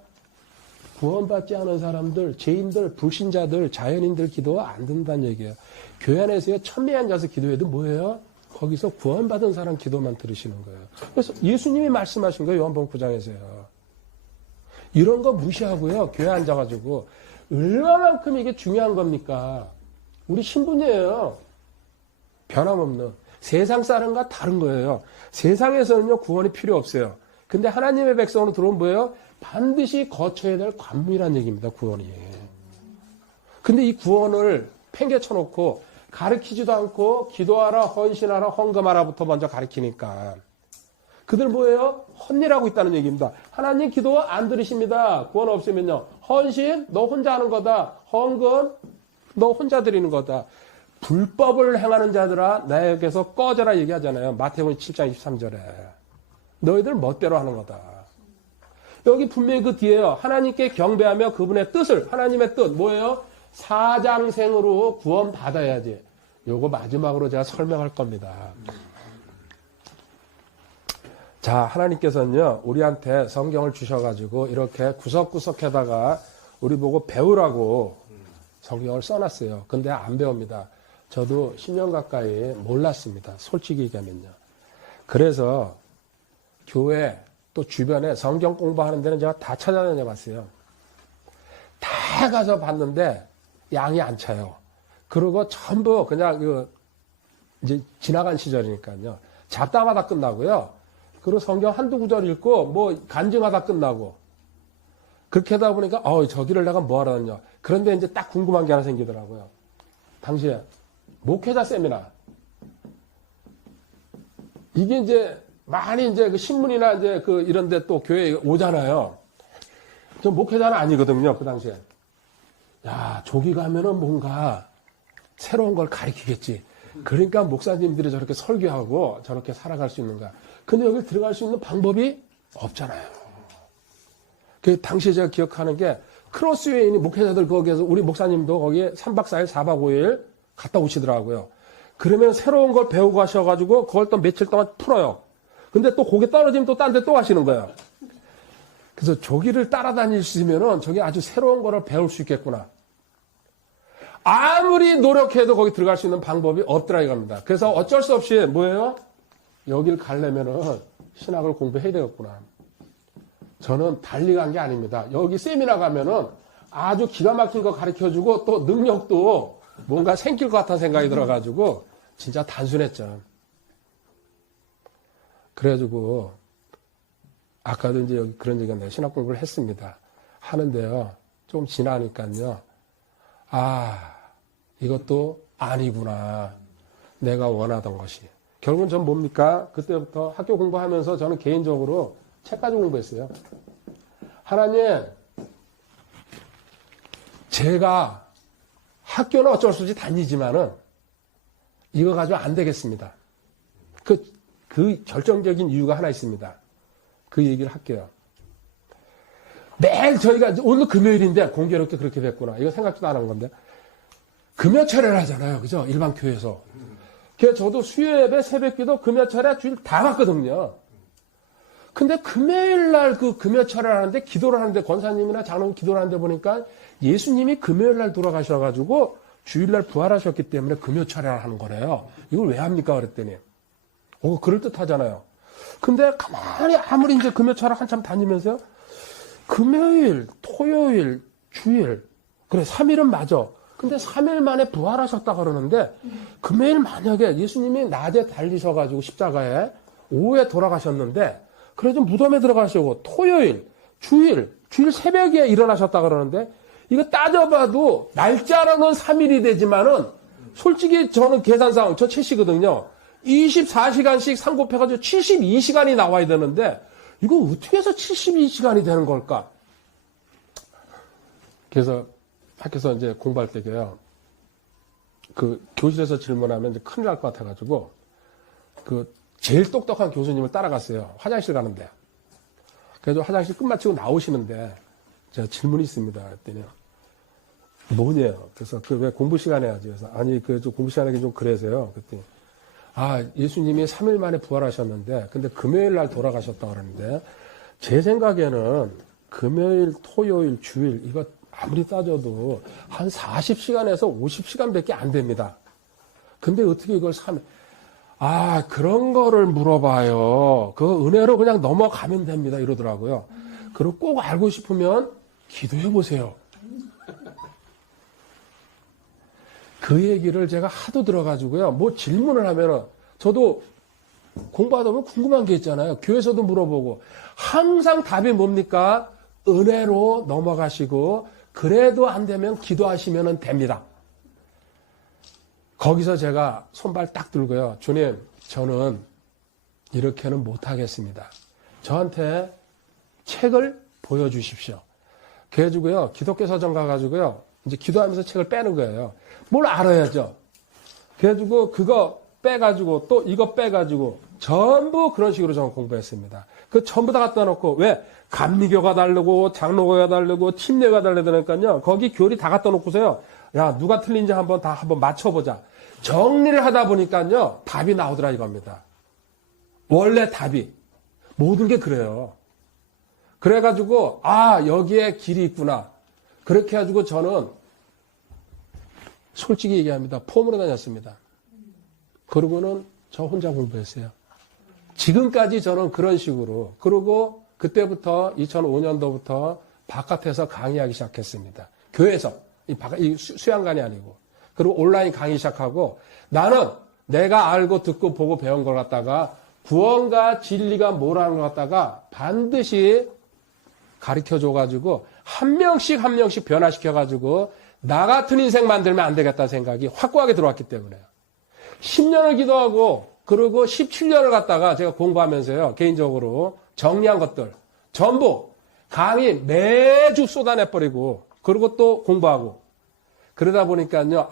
구원받지 않은 사람들, 죄인들, 불신자들, 자연인들 기도 안 듣는다는 얘기예요. 교회 안에서요, 천명에 앉아서 기도해도 뭐예요? 거기서 구원받은 사람 기도만 들으시는 거예요. 그래서 예수님이 말씀하신 거예요. 요한복음 9장에서요. 이런 거 무시하고요. 교회 앉아가지고 얼마만큼 이게 중요한 겁니까? 우리 신분이에요. 변함없는. 세상 사람과 다른 거예요. 세상에서는요, 구원이 필요 없어요. 근데 하나님의 백성으로 들어오면 뭐예요? 반드시 거쳐야 될 관문이라는 얘기입니다, 구원이. 근데 이 구원을 팽개쳐놓고 가르치지도 않고 기도하라, 헌신하라, 헌금하라부터 먼저 가르치니까. 그들 뭐예요? 헛일하고 있다는 얘기입니다. 하나님 기도 안 들으십니다. 구원 없으면요. 헌신, 너 혼자 하는 거다. 헌금, 너 혼자 드리는 거다. 불법을 행하는 자들아 나에게서 꺼져라 얘기하잖아요. 마태복음 7장 23절에. 너희들 멋대로 하는 거다. 여기 분명히 그 뒤에요. 하나님께 경배하며 그분의 뜻을, 하나님의 뜻 뭐예요? 사장생으로 구원받아야지. 요거 마지막으로 제가 설명할 겁니다. 자, 하나님께서는요 우리한테 성경을 주셔가지고 이렇게 구석구석에다가 우리 보고 배우라고 성경을 써놨어요. 근데 안 배웁니다. 저도 10년 가까이 몰랐습니다. 솔직히 얘기하면요. 그래서 교회 또 주변에 성경 공부하는 데는 제가 다 찾아다녀 봤어요. 다 가서 봤는데 양이 안 차요. 그리고 전부 그냥 이제 지나간 시절이니까요. 잡다마다 끝나고요. 그리고 성경 한두 구절 읽고 뭐 간증하다 끝나고 그렇게 하다 보니까 저기를 내가 뭐하러 다녀. 그런데 이제 딱 궁금한 게 하나 생기더라고요. 당시에 목회자 세미나. 이게 이제 많이 이제 그 신문이나 이제 그 이런 데 또 교회에 오잖아요. 저 목회자는 아니거든요, 그 당시에. 야, 저기 가면은 뭔가 새로운 걸 가르치겠지. 그러니까 목사님들이 저렇게 설교하고 저렇게 살아갈 수 있는가. 근데 여기 들어갈 수 있는 방법이 없잖아요. 그 당시에 제가 기억하는 게 크로스웨이니 목회자들 거기에서 우리 목사님도 거기에 3박 4일, 4박 5일 갔다 오시더라고요. 그러면 새로운 걸 배우고 가셔가지고 그걸 또 며칠 동안 풀어요. 근데 또 거기 떨어지면 또 딴 데 또 가시는 거예요. 그래서 저기를 따라다닐 수 있으면은 저기 아주 새로운 거를 배울 수 있겠구나. 아무리 노력해도 거기 들어갈 수 있는 방법이 없더라 이겁니다. 그래서 어쩔 수 없이 뭐예요? 여길 가려면은 신학을 공부해야 되겠구나. 저는 달리 간 게 아닙니다. 여기 세미나 가면은 아주 기가 막힌 거 가르쳐주고 또 능력도 뭔가 생길 것 같다는 생각이 들어가지고 진짜 단순했죠. 그래가지고 아까도 이제 여기 그런 얘기가 내가 신학 공부를 했습니다. 하는데요. 좀 지나니까요. 아, 이것도 아니구나. 내가 원하던 것이. 결국은 전 뭡니까? 그때부터 학교 공부하면서 저는 개인적으로 책까지 공부했어요. 하나님, 제가 학교는 어쩔 수 없이 다니지만은 이거 가지고 안 되겠습니다. 그 결정적인 이유가 하나 있습니다. 그 얘기를 할게요. 매일 저희가 오늘 금요일인데 공교롭게 그렇게 됐구나. 이거 생각도 안 한 건데. 금요철에를 하잖아요. 그죠? 일반 교회에서. 그래서 저도 수요예배, 새벽기도 금요철에 주일 다 갔거든요. 근데 금요일 날 그 금요철을 하는데 기도를 하는데 권사님이나 장로님 기도를 하는데 보니까 예수님이 금요일 날 돌아가셔가지고 주일날 부활하셨기 때문에 금요철에 하는 거래요. 이걸 왜 합니까? 그랬더니. 그럴듯하잖아요. 근데 가만히 아무리 이제 금요철을 한참 다니면서요. 금요일, 토요일, 주일. 그래, 3일은 맞아. 근데 3일 만에 부활하셨다 그러는데 금요일 만약에 예수님이 낮에 달리셔가지고 십자가에 오후에 돌아가셨는데 그래도 무덤에 들어가시고 토요일, 주일 새벽에 일어나셨다 그러는데 이거 따져봐도 날짜로는 3일이 되지만은 솔직히 저는 계산상 저 채시거든요. 24시간씩 3 곱해가지고 72시간이 나와야 되는데 이거 어떻게 해서 72시간이 되는 걸까? 그래서 학교에서 이제 공부할 때게요. 그 교실에서 질문하면 이제 큰일 날 것 같아가지고 그 제일 똑똑한 교수님을 따라갔어요. 화장실 가는데. 그래도 화장실 끝마치고 나오시는데 제가 질문이 있습니다. 그랬더니 뭐냐요? 그래서 그 왜 공부 시간에 하지? 그래서 아니 그 좀 공부 시간에 좀 그래서요. 그랬더니 예수님이 3일 만에 부활하셨는데 근데 금요일 날 돌아가셨다고 그러는데 제 생각에는 금요일, 토요일, 주일 이거 아무리 따져도 한 40시간에서 50시간밖에 안 됩니다. 근데 어떻게 이걸 3일 그런 거를 물어봐요. 그 은혜로 그냥 넘어가면 됩니다. 이러더라고요. 그리고 꼭 알고 싶으면 기도해 보세요. 그 얘기를 제가 하도 들어가지고요. 뭐 질문을 하면은 저도 공부하다 보면 궁금한 게 있잖아요. 교회에서도 물어보고 항상 답이 뭡니까? 은혜로 넘어가시고 그래도 안 되면 기도하시면 됩니다. 거기서 제가 손발 딱 들고요. 주님, 저는 이렇게는 못하겠습니다. 저한테 책을 보여주십시오. 그래가지고요. 기독교 서점 가가지고요. 이제 기도하면서 책을 빼는 거예요. 뭘 알아야죠. 그래가지고 그거 빼가지고 또 이거 빼가지고 전부 그런 식으로 저는 공부했습니다. 그 전부 다 갖다 놓고 왜? 감리교가 다르고 장로교가 다르고 침례가 다르다니까요. 거기 교리 다 갖다 놓고서요. 야, 누가 틀린지 한번 맞춰보자. 정리를 하다 보니까요. 답이 나오더라 이겁니다. 원래 답이. 모든 게 그래요. 그래가지고 여기에 길이 있구나. 그렇게 해가지고 저는 솔직히 얘기합니다. 폼으로 다녔습니다. 그러고는 저 혼자 공부했어요. 지금까지 저는 그런 식으로. 그리고 그때부터 2005년도부터 바깥에서 강의하기 시작했습니다. 교회에서. 이 수양관이 아니고. 그리고 온라인 강의 시작하고 나는 내가 알고 듣고 보고 배운 걸 갖다가 구원과 진리가 뭐라는 걸 갖다가 반드시 가르쳐줘가지고 한 명씩 변화시켜가지고 나 같은 인생 만들면 안 되겠다는 생각이 확고하게 들어왔기 때문에요. 10년을 기도하고 그리고 17년을 갖다가 제가 공부하면서요. 개인적으로 정리한 것들 전부 강의 매주 쏟아내버리고 그리고 또 공부하고 그러다 보니까요.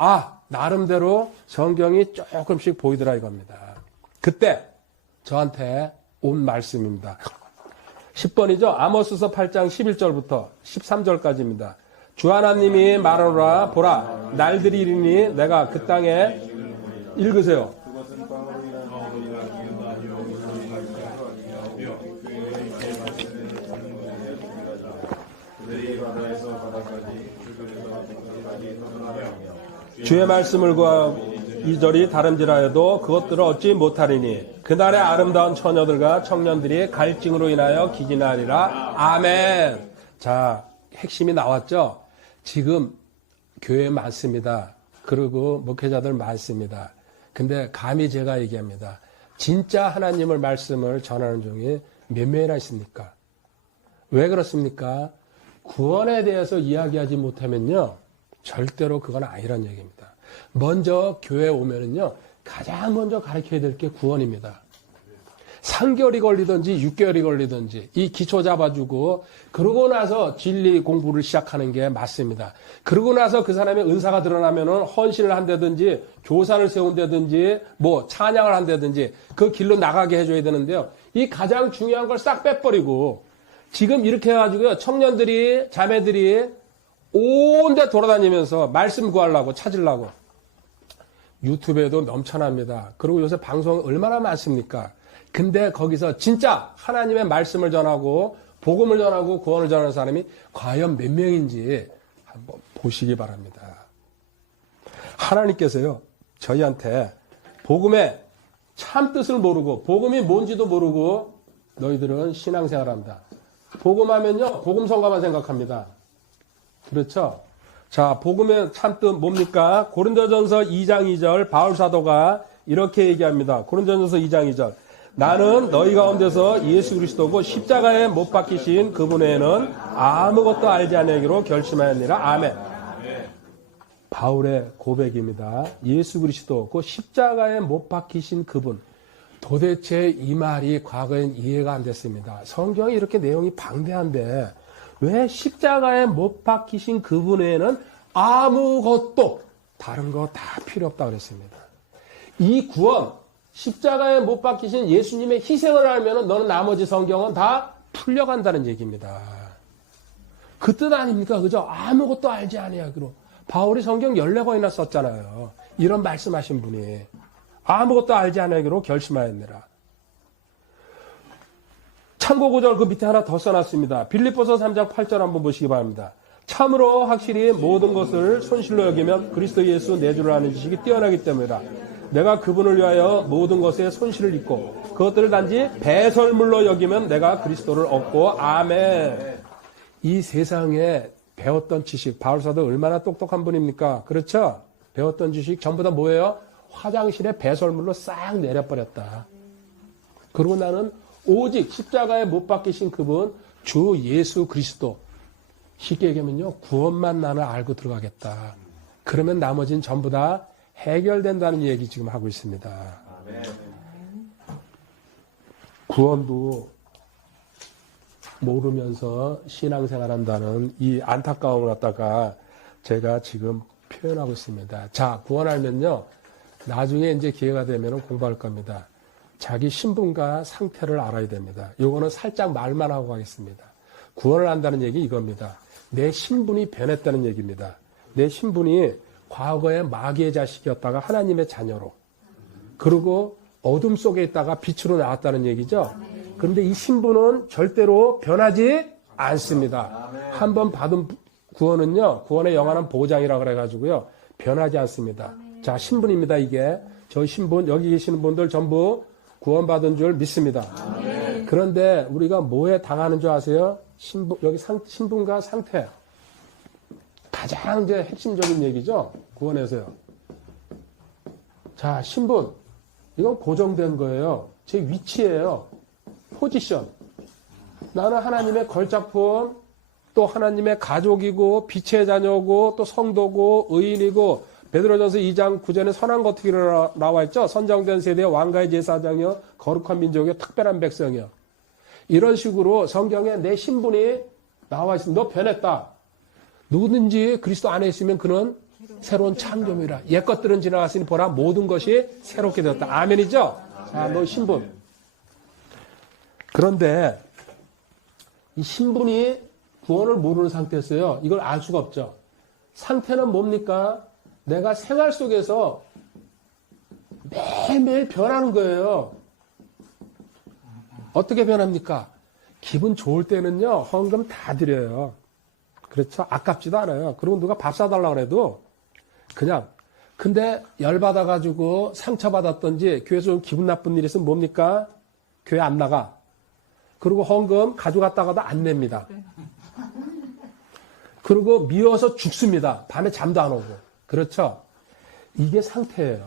나름대로 성경이 조금씩 보이더라 이겁니다. 그때 저한테 온 말씀입니다. 10번이죠. 아모스서 8장 11절부터 13절까지입니다. 주 하나님이 말하노라 보라 날들이 이르니 내가 그 땅에 읽으세요. 주의 말씀을 구하고 이절이 다름질하여도 그것들을 얻지 못하리니 그날의 아름다운 처녀들과 청년들이 갈증으로 인하여 기진하리라. 아멘. 자, 핵심이 나왔죠? 지금 교회 많습니다. 그리고 목회자들 많습니다. 근데 감히 제가 얘기합니다. 진짜 하나님의 말씀을 전하는 중에 몇 명이나 있습니까? 왜 그렇습니까? 구원에 대해서 이야기하지 못하면요, 절대로 그건 아니란 얘기입니다. 먼저 교회에 오면은요, 가장 먼저 가르쳐야 될 게 구원입니다. 3개월이 걸리든지 6개월이 걸리든지 이 기초 잡아주고 그러고 나서 진리 공부를 시작하는 게 맞습니다. 그러고 나서 그 사람의 은사가 드러나면은 헌신을 한다든지 교사를 세운다든지 뭐 찬양을 한다든지 그 길로 나가게 해줘야 되는데요. 이 가장 중요한 걸 싹 빼버리고 지금 이렇게 해가지고요, 청년들이 자매들이 온데 돌아다니면서 말씀 구하려고 찾으려고 유튜브에도 넘쳐납니다. 그리고 요새 방송 얼마나 많습니까? 근데 거기서 진짜 하나님의 말씀을 전하고 복음을 전하고 구원을 전하는 사람이 과연 몇 명인지 한번 보시기 바랍니다. 하나님께서요, 저희한테 복음의 참 뜻을 모르고 복음이 뭔지도 모르고 너희들은 신앙생활한다. 복음하면요, 복음성가만 생각합니다. 그렇죠? 자, 복음의 참뜻 뭡니까? 고린도전서 2장 2절 바울 사도가 이렇게 얘기합니다. 고린도전서 2장 2절. 나는 너희 가운데서 예수 그리스도고 십자가에 못 박히신 그분 외에는 아무것도 알지 아니하기로 결심하였느니라. 아멘. 바울의 고백입니다. 예수 그리스도, 그 십자가에 못 박히신 그분. 도대체 이 말이 과거엔 이해가 안 됐습니다. 성경이 이렇게 내용이 방대한데 왜 십자가에 못 박히신 그분 외에는 아무것도 다른 거 다 필요 없다고 그랬습니다. 이 구원, 십자가에 못 박히신 예수님의 희생을 알면 너는 나머지 성경은 다 풀려간다는 얘기입니다. 그 뜻 아닙니까? 그죠? 아무것도 알지 아니하기로. 바울이 성경 14권이나 썼잖아요. 이런 말씀하신 분이. 아무것도 알지 아니하기로 결심하였느라. 참고 구절 그 밑에 하나 더 써놨습니다. 빌립보서 3장 8절 한번 보시기 바랍니다. 참으로 확실히 모든 것을 손실로 여기면 그리스도 예수 내 주를 아는 지식이 뛰어나기 때문이라. 내가 그분을 위하여 모든 것에 손실을 입고 그것들을 단지 배설물로 여기면 내가 그리스도를 얻고. 아멘. 이 세상에 배웠던 지식, 바울사도 얼마나 똑똑한 분입니까? 그렇죠? 배웠던 지식 전부 다 뭐예요? 화장실에 배설물로 싹 내려버렸다. 그리고 나는 오직 십자가에 못 박히신 그분 주 예수 그리스도, 쉽게 얘기하면요, 구원만 나는 알고 들어가겠다. 그러면 나머지는 전부 다 해결된다는 얘기 지금 하고 있습니다. 구원도 모르면서 신앙생활한다는 이 안타까움을 갖다가 제가 지금 표현하고 있습니다. 자, 구원 알면요, 나중에 이제 기회가 되면 공부할 겁니다. 자기 신분과 상태를 알아야 됩니다. 요거는 살짝 말만 하고 가겠습니다. 구원을 안다는 얘기 이겁니다. 내 신분이 변했다는 얘기입니다. 내 신분이 과거에 마귀의 자식이었다가 하나님의 자녀로, 그리고 어둠 속에 있다가 빛으로 나왔다는 얘기죠. 그런데 이 신분은 절대로 변하지 않습니다. 한번 받은 구원은요, 구원의 영원한 보장이라 그래가지고요, 변하지 않습니다. 자, 신분입니다. 이게 저희 신분, 여기 계시는 분들 전부 구원받은 줄 믿습니다. 그런데 우리가 뭐에 당하는 줄 아세요? 신분, 여기 신분과 상태. 가장 이제 핵심적인 얘기죠. 구원에서요. 자, 신분. 이건 고정된 거예요. 제 위치예요. 포지션. 나는 하나님의 걸작품, 또 하나님의 가족이고, 빛의 자녀고, 또 성도고, 의인이고, 베드로전서 2장 9절에 선한 거특기로 나와 있죠. 선정된 세대의 왕가의 제사장이요, 거룩한 민족이요, 특별한 백성이요. 이런 식으로 성경에 내 신분이 나와 있습니다. 너 변했다. 누구든지 그리스도 안에 있으면 그는 새로운 창조물이라. 옛 것들은 지나갔으니 보라 모든 것이 새롭게 되었다. 아멘이죠? 자, 너 신분. 그런데 이 신분이 구원을 모르는 상태였어요. 이걸 알 수가 없죠. 상태는 뭡니까? 내가 생활 속에서 매일매일 변하는 거예요. 어떻게 변합니까? 기분 좋을 때는요, 헌금 다 드려요. 그렇죠? 아깝지도 않아요. 그리고 누가 밥 사달라고 해도 그냥 근데 열받아가지고 상처받았던지 교회에서 좀 기분 나쁜 일이 있으면 뭡니까? 교회 안 나가. 그리고 헌금 가져갔다가도 안 냅니다. 그리고 미워서 죽습니다. 밤에 잠도 안 오고. 그렇죠? 이게 상태예요.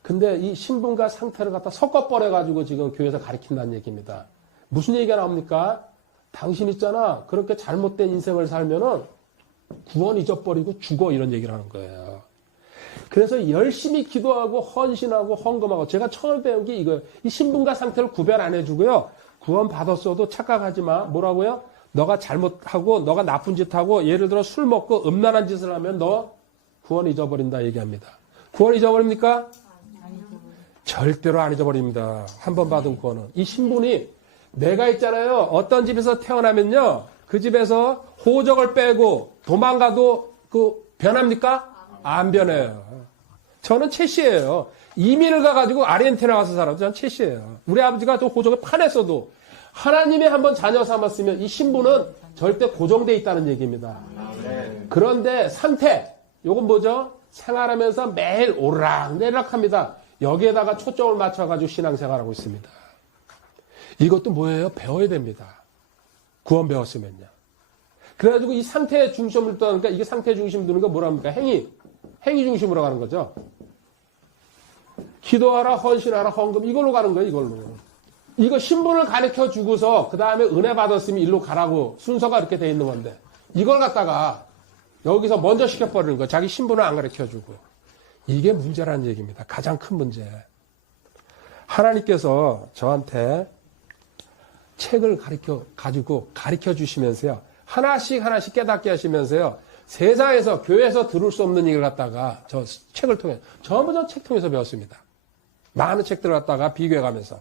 근데 이 신분과 상태를 갖다 섞어버려가지고 지금 교회에서 가르친다는 얘기입니다. 무슨 얘기가 나옵니까? 당신 있잖아. 그렇게 잘못된 인생을 살면은 구원 잊어버리고 죽어. 이런 얘기를 하는 거예요. 그래서 열심히 기도하고 헌신하고 헌금하고 제가 처음 배운 게 이거예요. 이 신분과 상태를 구별 안 해주고요. 구원 받았어도 착각하지 마. 뭐라고요? 너가 잘못하고 너가 나쁜 짓 하고 예를 들어 술 먹고 음란한 짓을 하면 너 구원 잊어버린다 얘기합니다. 구원 잊어버립니까? 절대로 안 잊어버립니다. 한 번 받은 구원은. 이 신분이 내가 있잖아요. 어떤 집에서 태어나면요. 그 집에서 호적을 빼고 도망가도 변합니까? 안 변해요. 저는 채씨예요. 이민을 가가지고 아르헨티나 가서 살아도 저는 채씨예요. 우리 아버지가 저 호적을 파냈어도 하나님이 한번 자녀 삼았으면 이 신분은 절대 고정돼 있다는 얘기입니다. 그런데 상태, 요건 뭐죠? 생활하면서 매일 오르락내리락합니다. 여기에다가 초점을 맞춰가지고 신앙생활하고 있습니다. 이것도 뭐예요? 배워야 됩니다. 구원 배웠으면요. 그래가지고 이 상태의 중심을 떠나니까 이게 상태의 중심 두는 거 뭐랍니까? 행위 중심으로 가는 거죠. 기도하라, 헌신하라, 헌금 이걸로 가는 거예요. 이걸로. 이거 신분을 가르쳐 주고서 그 다음에 은혜 받았으면 일로 가라고 순서가 이렇게 돼 있는 건데 이걸 갖다가 여기서 먼저 시켜버리는 거예요. 자기 신분을 안 가르쳐 주고. 이게 문제라는 얘기입니다. 가장 큰 문제. 하나님께서 저한테 책을 가르쳐 주시면서요. 하나씩 깨닫게 하시면서요. 세상에서, 교회에서 들을 수 없는 일을 갖다가 저 책을 통해, 전부 저 책 통해서 배웠습니다. 많은 책들을 갖다가 비교해 가면서.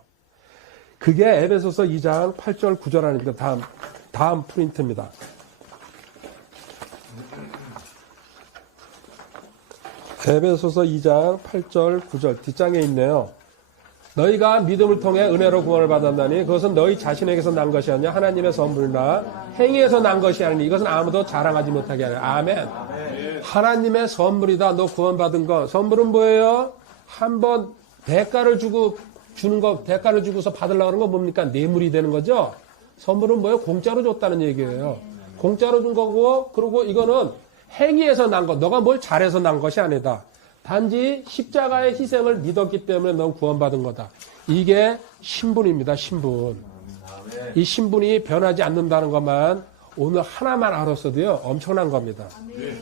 그게 에베소서 2장 8절 9절 아닙니다. 다음 프린트입니다. 에베소서 2장 8절 9절 뒷장에 있네요. 너희가 믿음을 통해 은혜로 구원을 받았나니 그것은 너희 자신에게서 난 것이 아니라 하나님의 선물이나 행위에서 난 것이 아니니 이것은 아무도 자랑하지 못하게 하라. 아멘. 하나님의 선물이다. 너 구원받은 거. 선물은 뭐예요? 한번 대가를 주는 거, 대가를 주고서 받으려고 하는 건 뭡니까? 뇌물이 되는 거죠? 선물은 뭐예요? 공짜로 줬다는 얘기예요. 공짜로 준 거고, 그리고 이거는 행위에서 난 것, 너가 뭘 잘해서 난 것이 아니다. 단지 십자가의 희생을 믿었기 때문에 넌 구원받은 거다. 이게 신분입니다. 신분. 이 신분이 변하지 않는다는 것만 오늘 하나만 알았어도요. 엄청난 겁니다.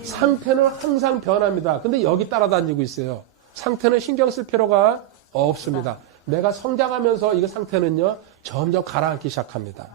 상태는 항상 변합니다. 근데 여기 따라다니고 있어요. 상태는 신경 쓸 필요가 없습니다. 내가 성장하면서 이 상태는요. 점점 가라앉기 시작합니다.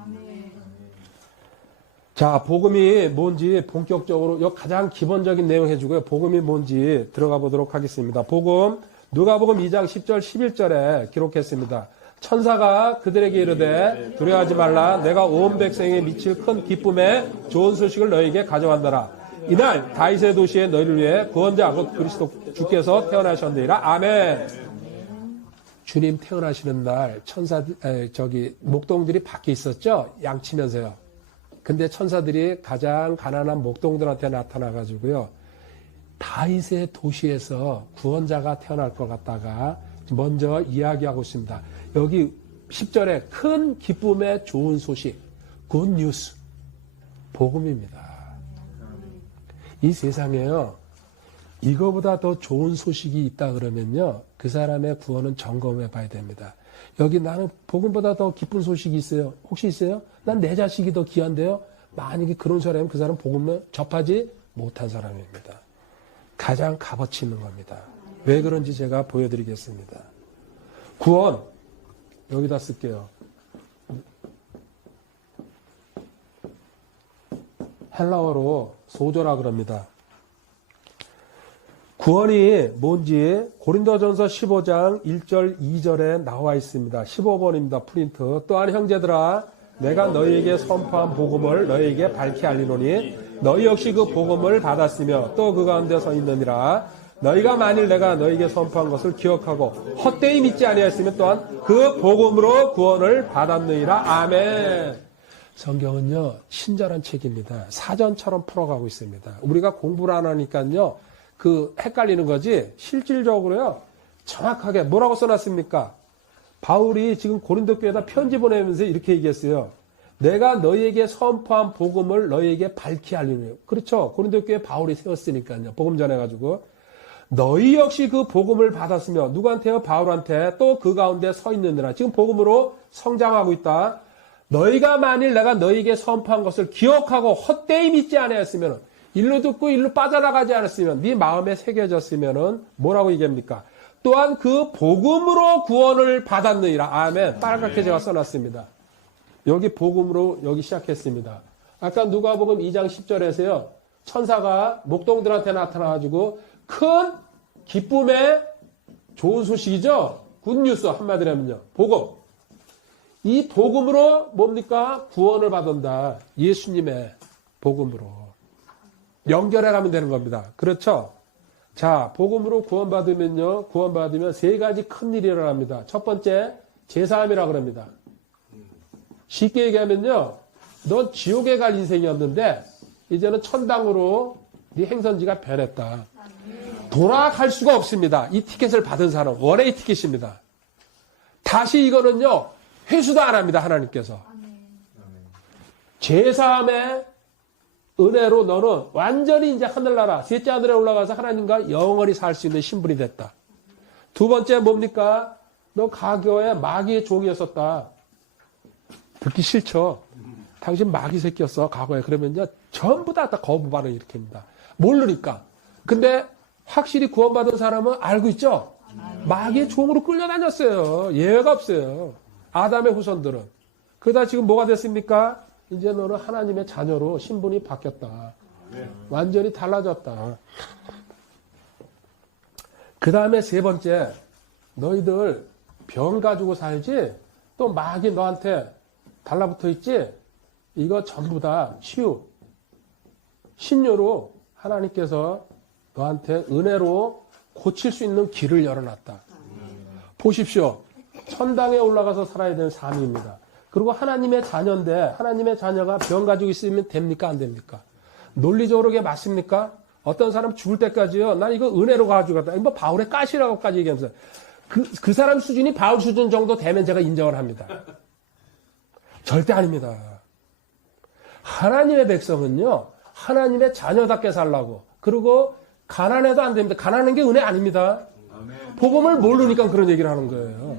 자, 복음이 뭔지 본격적으로 요 가장 기본적인 내용 해주고요. 복음이 뭔지 들어가 보도록 하겠습니다. 복음, 누가복음 2장 10절 11절에 기록했습니다. 천사가 그들에게 이르되 두려워하지 말라. 내가 온 백성에 미칠 큰 기쁨의 좋은 소식을 너에게 가져왔노라. 이날 다윗의 도시에 너희를 위해 구원자 곧 그리스도 주께서 태어나셨느니라. 아멘. 주님 태어나시는 날 목동들이 밖에 있었죠. 양치면서요. 근데 천사들이 가장 가난한 목동들한테 나타나가지고요. 다윗의 도시에서 구원자가 태어날 것 같다가 먼저 이야기하고 있습니다. 여기 10절에 큰 기쁨의 좋은 소식, 굿 뉴스, 복음입니다. 이 세상에요. 이거보다 더 좋은 소식이 있다 그러면요. 그 사람의 구원은 점검해 봐야 됩니다. 여기 나는 복음보다 더 기쁜 소식이 있어요. 혹시 있어요? 난 내 자식이 더 귀한데요. 만약에 그런 사람이면 그 사람은 복음을 접하지 못한 사람입니다. 가장 값어치 있는 겁니다. 왜 그런지 제가 보여드리겠습니다. 구원 여기다 쓸게요. 헬라어로 소조라 그럽니다. 구원이 뭔지 고린도전서 15장 1절 2절에 나와 있습니다. 15번입니다. 프린트. 또한 형제들아 내가 너희에게 선포한 복음을 너희에게 밝히 알리노니 너희 역시 그 복음을 받았으며 또 그 가운데 서 있느니라. 너희가 만일 내가 너희에게 선포한 것을 기억하고 헛되이 믿지 아니하였으면 또한 그 복음으로 구원을 받았느니라. 아멘. 성경은요 친절한 책입니다. 사전처럼 풀어가고 있습니다. 우리가 공부를 안 하니까요 헷갈리는 거지, 실질적으로요, 정확하게 뭐라고 써놨습니까? 바울이 지금 고린도 교회에다 편지 보내면서 이렇게 얘기했어요. 내가 너희에게 선포한 복음을 너희에게 밝히 알리는. 그렇죠. 고린도 교회 바울이 세웠으니까요. 복음 전해가지고. 너희 역시 그 복음을 받았으며 누구한테요? 바울한테 또 그 가운데 서 있느니라. 지금 복음으로 성장하고 있다. 너희가 만일 내가 너희에게 선포한 것을 기억하고 헛되이 믿지 않았으면, 일로 듣고 일로 빠져나가지 않았으면, 네 마음에 새겨졌으면은 뭐라고 얘기합니까? 또한 그 복음으로 구원을 받았느니라. 아멘. 빨갛게 제가 써놨습니다. 여기 복음으로 여기 시작했습니다. 아까 누가복음 2장 10절에서요. 천사가 목동들한테 나타나가지고 큰 기쁨의 좋은 소식이죠. 굿뉴스 한마디로 하면요. 복음. 이 복음으로 뭡니까? 구원을 받은다. 예수님의 복음으로. 연결해 가면 되는 겁니다. 그렇죠? 자, 복음으로 구원받으면요. 구원받으면 세 가지 큰 일이 일어납니다. 첫 번째, 제사함이라 그럽니다. 쉽게 얘기하면요. 넌 지옥에 갈 인생이었는데 이제는 천당으로 네 행선지가 변했다. 돌아갈 수가 없습니다. 이 티켓을 받은 사람, 원웨이 티켓입니다. 다시 이거는요. 회수도 안 합니다. 하나님께서. 제사함의 은혜로 너는 완전히 이제 하늘나라, 셋째 하늘에 올라가서 하나님과 영원히 살 수 있는 신분이 됐다. 두 번째 뭡니까? 너 가교에 마귀의 종이었었다. 듣기 싫죠? 당신 마귀 새끼였어, 과거에. 그러면요, 전부 다 거부 반응 일으킵니다. 모르니까. 근데 확실히 구원받은 사람은 알고 있죠? 마귀의 종으로 끌려다녔어요. 예외가 없어요. 아담의 후손들은. 그러다 지금 뭐가 됐습니까? 이제 너는 하나님의 자녀로 신분이 바뀌었다. 완전히 달라졌다. 그 다음에 세 번째, 너희들 병 가지고 살지? 또 마귀 너한테 달라붙어 있지? 이거 전부 다 치유, 신료로 하나님께서 너한테 은혜로 고칠 수 있는 길을 열어놨다. 보십시오. 천당에 올라가서 살아야 되는 삶입니다. 그리고 하나님의 자녀인데 하나님의 자녀가 병 가지고 있으면 됩니까? 안 됩니까? 논리적으로 그게 맞습니까? 어떤 사람 죽을 때까지요. 난 이거 은혜로 가지고 갔다. 뭐 바울의 가시라고까지 얘기하면서 그 사람 수준이 바울 수준 정도 되면 제가 인정을 합니다. 절대 아닙니다. 하나님의 백성은요. 하나님의 자녀답게 살라고. 그리고 가난해도 안 됩니다. 가난한 게 은혜 아닙니다. 복음을 모르니까 그런 얘기를 하는 거예요.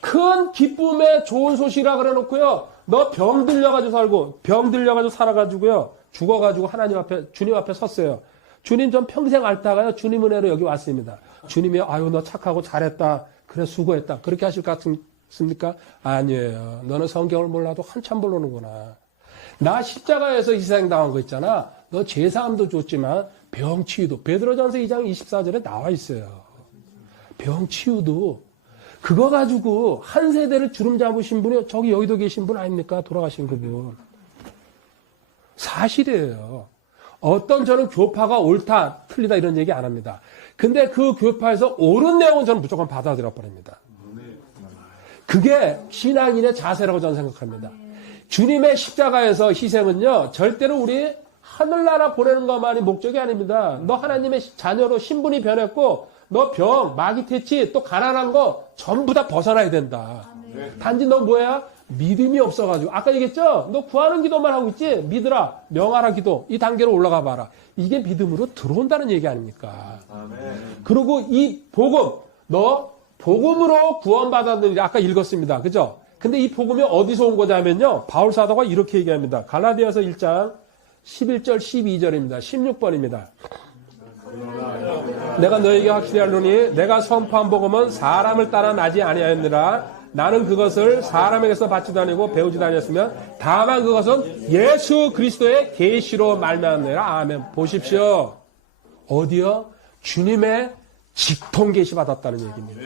큰 기쁨의 좋은 소식이라 그래 놓고요. 너 병 들려가지고 살고, 병 들려가지고 살아가지고요. 죽어가지고 하나님 앞에, 주님 앞에 섰어요. 주님 전 평생 앓다가요. 주님 은혜로 여기 왔습니다. 주님이 아유, 너 착하고 잘했다. 그래, 수고했다. 그렇게 하실 것 같습니까? 아니에요. 너는 성경을 몰라도 한참 모르는구나. 나 십자가에서 희생당한 거 있잖아. 너 제사함도 줬지만 병 치유도. 베드로전서 2장 24절에 나와 있어요. 병 치유도. 그거 가지고 한 세대를 주름 잡으신 분이 저기 여의도 계신 분 아닙니까? 돌아가신 그분. 사실이에요. 어떤 저는 교파가 옳다, 틀리다 이런 얘기 안 합니다. 근데 그 교파에서 옳은 내용은 저는 무조건 받아들여 버립니다. 그게 신앙인의 자세라고 저는 생각합니다. 주님의 십자가에서 희생은요, 절대로 우리 하늘나라 보내는 것만이 목적이 아닙니다. 너 하나님의 자녀로 신분이 변했고, 너 병, 마귀 퇴치, 또 가난한 거 전부 다 벗어나야 된다. 단지 너 뭐야? 믿음이 없어가지고. 아까 얘기했죠? 너 구하는 기도만 하고 있지? 믿으라, 명하라 기도. 이 단계로 올라가 봐라. 이게 믿음으로 들어온다는 얘기 아닙니까? 그리고 이 복음, 너 복음으로 구원받았는지 아까 읽었습니다. 그죠? 근데 이 복음이 어디서 온 거냐면요. 바울 사도가 이렇게 얘기합니다. 갈라디아서 1장 11절 12절입니다. 16번입니다. 내가 너에게 확실히 알노니 내가 선포한 복음은 사람을 따라 나지 아니하였느라. 나는 그것을 사람에게서 받지도 아니고 배우지도 아니었으면 다만 그것은 예수 그리스도의 계시로 말미암느니라. 아멘. 보십시오. 어디요? 주님의 직통 계시 받았다는 얘기입니다.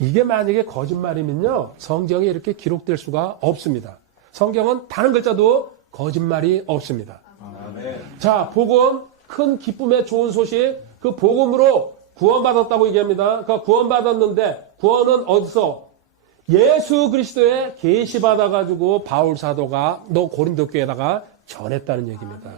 이게 만약에 거짓말이면요. 성경에 이렇게 기록될 수가 없습니다. 성경은 단 한 글자도 거짓말이 없습니다. 자, 복음, 큰 기쁨의 좋은 소식, 그 복음으로 구원받았다고 얘기합니다. 그러니까 구원받았는데 구원은 어디서? 예수 그리스도의 계시 받아가지고 바울 사도가 너 고린도 교회에다가 전했다는 얘기입니다.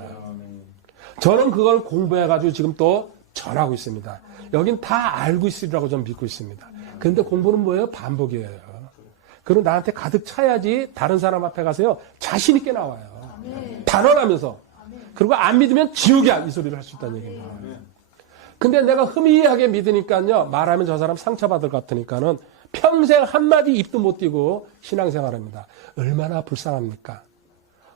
저는 그걸 공부해가지고 지금 또 전하고 있습니다. 여긴 다 알고 있으리라고 좀 믿고 있습니다. 그런데 공부는 뭐예요? 반복이에요. 그리고 나한테 가득 차야지 다른 사람 앞에 가서요 자신 있게 나와요. 단언하면서. 그리고 안 믿으면 지옥이야 이 소리를 할 수 있다는 얘기입니다. 근데 내가 흐미하게 믿으니까요 말하면 저 사람 상처받을 것 같으니까는 평생 한마디 입도 못 띄고 신앙생활합니다. 얼마나 불쌍합니까?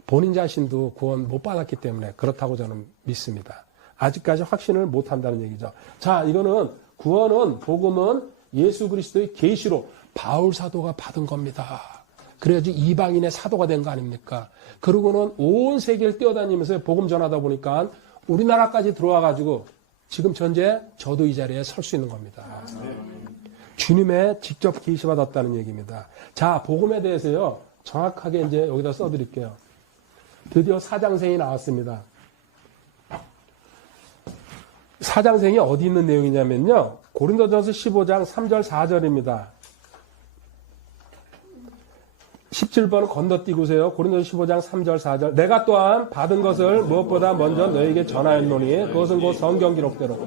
본인 자신도 구원 못 받았기 때문에 그렇다고 저는 믿습니다. 아직까지 확신을 못 한다는 얘기죠. 자, 이거는 구원은 복음은 예수 그리스도의 계시로 바울 사도가 받은 겁니다. 그래야지 이방인의 사도가 된 거 아닙니까? 그러고는 온 세계를 뛰어다니면서 복음 전하다 보니까 우리나라까지 들어와 가지고 지금 현재 저도 이 자리에 설 수 있는 겁니다. 주님의 직접 계시받았다는 얘기입니다. 자, 복음에 대해서요 정확하게 이제 여기다 써드릴게요. 드디어 사장생이 나왔습니다. 사장생이 어디 있는 내용이냐면요. 고린도전서 15장 3절 4절입니다. 17번 건너뛰고세요. 고린도전서 15장 3절 4절. 내가 또한 받은 것을 무엇보다 먼저 너에게 전하였노니 그것은 곧 성경 기록대로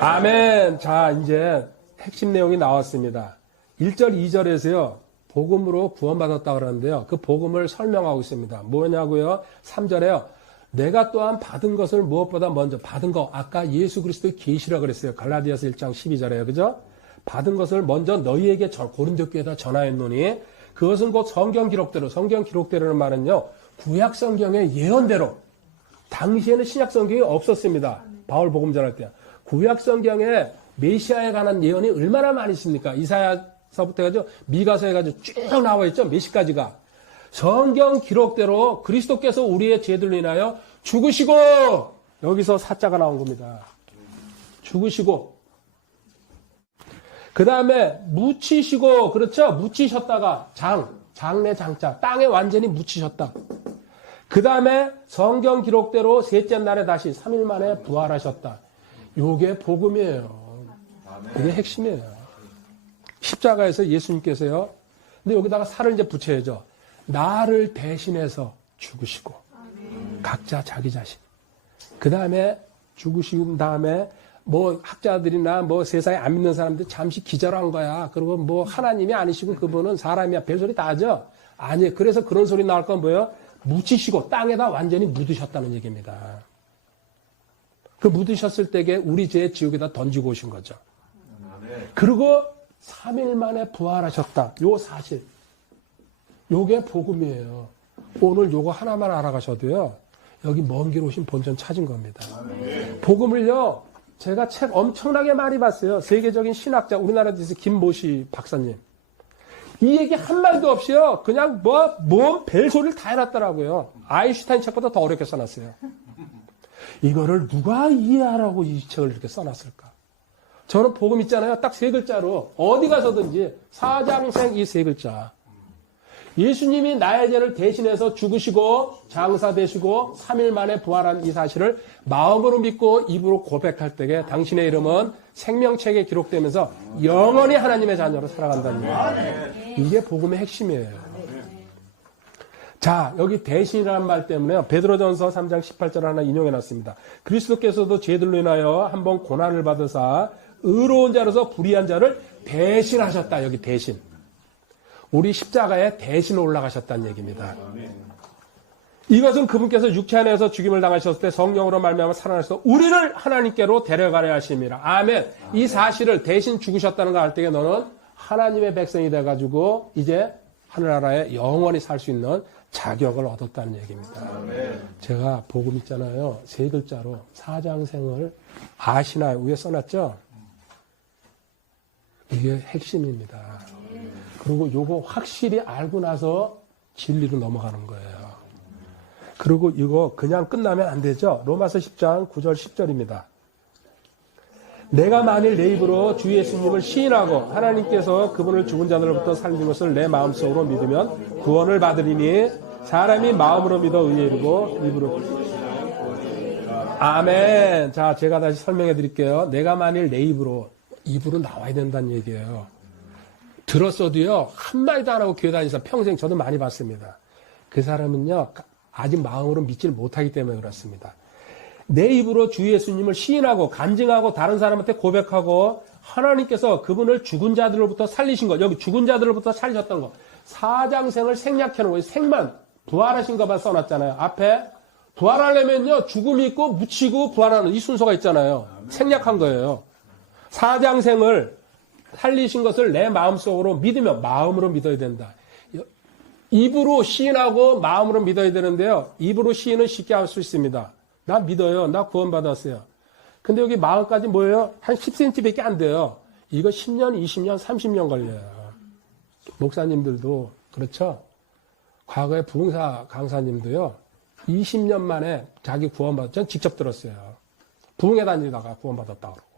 아멘. 자, 이제 핵심 내용이 나왔습니다. 1절 2절에서요. 복음으로 구원받았다고 그러는데요. 그 복음을 설명하고 있습니다. 뭐냐고요? 3절에요. 내가 또한 받은 것을 무엇보다 먼저 받은 거 아까 예수 그리스도의 계시라 그랬어요. 갈라디아서 1장 12절에요. 그죠? 받은 것을 먼저 너희에게 고린도 교회에다 전하였노니 그것은 곧 성경 기록대로 성경 기록대로는 말은요. 구약 성경의 예언대로 당시에는 신약 성경이 없었습니다. 바울 복음 전할 때. 구약 성경에 메시아에 관한 예언이 얼마나 많이 있습니까? 이사야서부터 해가지고 미가서 해가지고 쭉 나와 있죠. 메시까지가. 성경 기록대로 그리스도께서 우리의 죄들로 인하여 죽으시고 여기서 사자가 나온 겁니다. 죽으시고 그 다음에 묻히시고 그렇죠. 묻히셨다가 장내 장자 땅에 완전히 묻히셨다. 그 다음에 성경 기록대로 셋째 날에 다시 3일 만에 부활하셨다. 요게 복음이에요. 이게 핵심이에요. 십자가에서 예수님께서요. 근데 여기다가 살을 이제 붙여야죠. 나를 대신해서 죽으시고 각자 자기 자신. 그 다음에 죽으신 다음에 뭐 학자들이나 뭐 세상에 안 믿는 사람들 잠시 기절한 거야. 그리고 뭐 하나님이 아니시고 그분은 사람이야. 별소리 다 하죠. 아니 그래서 그런 소리 나올 건 뭐예요? 묻히시고 땅에다 완전히 묻으셨다는 얘기입니다. 그 묻으셨을 때에 우리 죄 지옥에다 던지고 오신 거죠. 그리고 3일 만에 부활하셨다. 요 사실. 요게 복음이에요. 오늘 요거 하나만 알아가셔도요. 여기 먼 길 오신 본전 찾은 겁니다. 복음을요. 제가 책 엄청나게 많이 봤어요. 세계적인 신학자 우리나라에서 김모시 박사님. 이 얘기 한마디도 없이요. 그냥 뭔 별소리를 다 해놨더라고요. 아인슈타인 책보다 더 어렵게 써놨어요. 이거를 누가 이해하라고 이 책을 이렇게 써놨을까? 저는 복음 있잖아요. 딱 3글자로 어디 가서든지 사장생 이 3글자. 예수님이 나의 죄를 대신해서 죽으시고 장사되시고 3일 만에 부활한 이 사실을 마음으로 믿고 입으로 고백할 때에 당신의 이름은 생명책에 기록되면서 영원히 하나님의 자녀로 살아간다는 거예요. 이게 복음의 핵심이에요. 자, 여기 대신이라는 말 때문에 베드로전서 3장 18절 하나 인용해놨습니다. 그리스도께서도 죄들로 인하여 한번 고난을 받으사 의로운 자로서 불의한 자를 대신하셨다. 여기 대신. 우리 십자가에 대신 올라가셨다는 얘기입니다. 이것은 그분께서 육체 안에서 죽임을 당하셨을 때 성령으로 말미암아 살아나셔서 우리를 하나님께로 데려가려 하심이라. 아멘. 이 사실을 대신 죽으셨다는 거 알 때에 너는 하나님의 백성이 돼가지고 이제 하늘나라에 영원히 살 수 있는 자격을 얻었다는 얘기입니다. 제가 복음 있잖아요. 3글자로 사장생을 아시나요? 위에 써놨죠? 이게 핵심입니다. 그리고 요거 확실히 알고 나서 진리로 넘어가는 거예요. 그리고 이거 그냥 끝나면 안 되죠. 로마서 10장 9절 10절입니다. 내가 만일 내 입으로 주 예수님을 시인하고 하나님께서 그분을 죽은 자들로부터 살린 것을 내 마음속으로 믿으면 구원을 받으리니 사람이 마음으로 믿어 의에 이르고 입으로 아멘. 자, 제가 다시 설명해 드릴게요. 내가 만일 내 입으로 나와야 된다는 얘기예요. 들었어도요, 한마디도 안 하고 교회 다니면서 평생 저도 많이 봤습니다. 그 사람은요, 아직 마음으로 믿지를 못하기 때문에 그렇습니다. 내 입으로 주 예수님을 시인하고 간증하고 다른 사람한테 고백하고 하나님께서 그분을 죽은 자들로부터 살리신 것, 여기 죽은 자들로부터 살리셨던 것, 사장생을 생략해 놓은 생만, 부활하신 것만 써놨잖아요. 앞에 부활하려면요, 죽음이 있고 묻히고 부활하는 이 순서가 있잖아요. 생략한 거예요. 사장생을 살리신 것을 내 마음속으로 믿으면 마음으로 믿어야 된다. 입으로 시인하고 마음으로 믿어야 되는데요. 입으로 시인은 쉽게 할 수 있습니다. 나 믿어요. 나 구원받았어요. 근데 여기 마음까지 뭐예요? 한 10cm밖에 안 돼요. 이거 10년, 20년, 30년 걸려요. 목사님들도 그렇죠? 과거에 부흥사 강사님도요. 20년 만에 자기 구원받았죠. 전 직접 들었어요. 부흥회 다니다가 구원받았다고 그러고.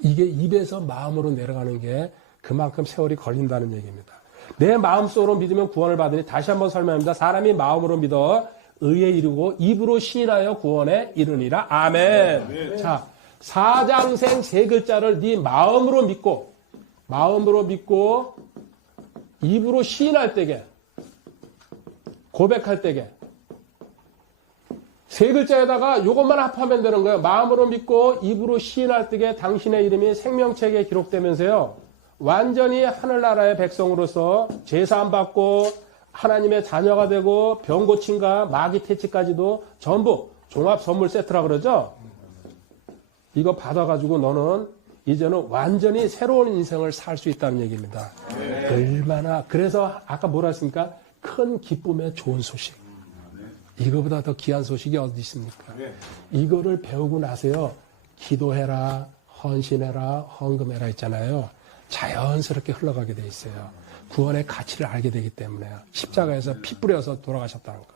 이게 입에서 마음으로 내려가는 게 그만큼 세월이 걸린다는 얘기입니다. 내 마음속으로 믿으면 구원을 받으니 다시 한번 설명합니다. 사람이 마음으로 믿어 의에 이르고 입으로 시인하여 구원에 이르니라. 아멘. 네. 자, 사장생 세 글자를 네 마음으로 믿고 입으로 시인할 때게 고백할 때게 세 글자에다가 이것만 합하면 되는 거예요. 마음으로 믿고 입으로 시인할 때게 당신의 이름이 생명책에 기록되면서요. 완전히 하늘나라의 백성으로서 제사함 받고 하나님의 자녀가 되고 병 고침과 마귀 퇴치까지도 전부 종합 선물 세트라 그러죠. 이거 받아가지고 너는 이제는 완전히 새로운 인생을 살 수 있다는 얘기입니다. 네. 얼마나 그래서 아까 뭐라 했습니까? 큰 기쁨의 좋은 소식. 이거보다 더 귀한 소식이 어디 있습니까? 네. 이거를 배우고 나서요. 기도해라, 헌신해라, 헌금해라 했잖아요. 자연스럽게 흘러가게 돼 있어요. 구원의 가치를 알게 되기 때문에요. 십자가에서 피 뿌려서 돌아가셨다는 거.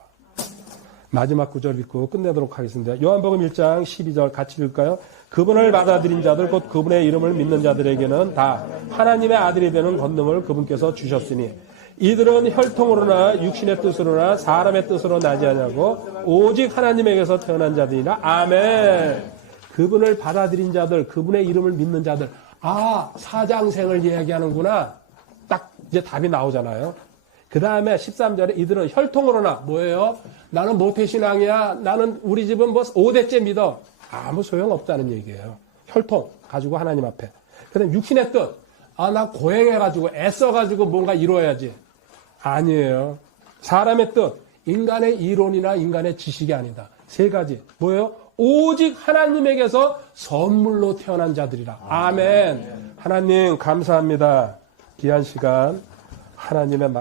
마지막 구절 읽고 끝내도록 하겠습니다. 요한복음 1장 12절 같이 읽을까요? 그분을 받아들인 자들 곧 그분의 이름을 믿는 자들에게는 다 하나님의 아들이 되는 권능을 그분께서 주셨으니 이들은 혈통으로나 육신의 뜻으로나 사람의 뜻으로 나지 않냐고 오직 하나님에게서 태어난 자들이라. 아멘. 그분을 받아들인 자들, 그분의 이름을 믿는 자들. 아, 사장생을 이야기하는구나. 딱 이제 답이 나오잖아요. 그 다음에 13절에 이들은 혈통으로나 뭐예요? 나는 모태신앙이야. 나는 우리 집은 뭐 5대째 믿어. 아무 소용없다는 얘기예요. 혈통 가지고 하나님 앞에. 그 다음에 육신의 뜻. 아, 나 고행해가지고 애써가지고 뭔가 이루어야지. 아니에요. 사람의 뜻. 인간의 이론이나 인간의 지식이 아니다. 세 가지. 뭐예요? 오직 하나님에게서 선물로 태어난 자들이라. 아멘. 하나님 감사합니다. 귀한 시간 하나님의 말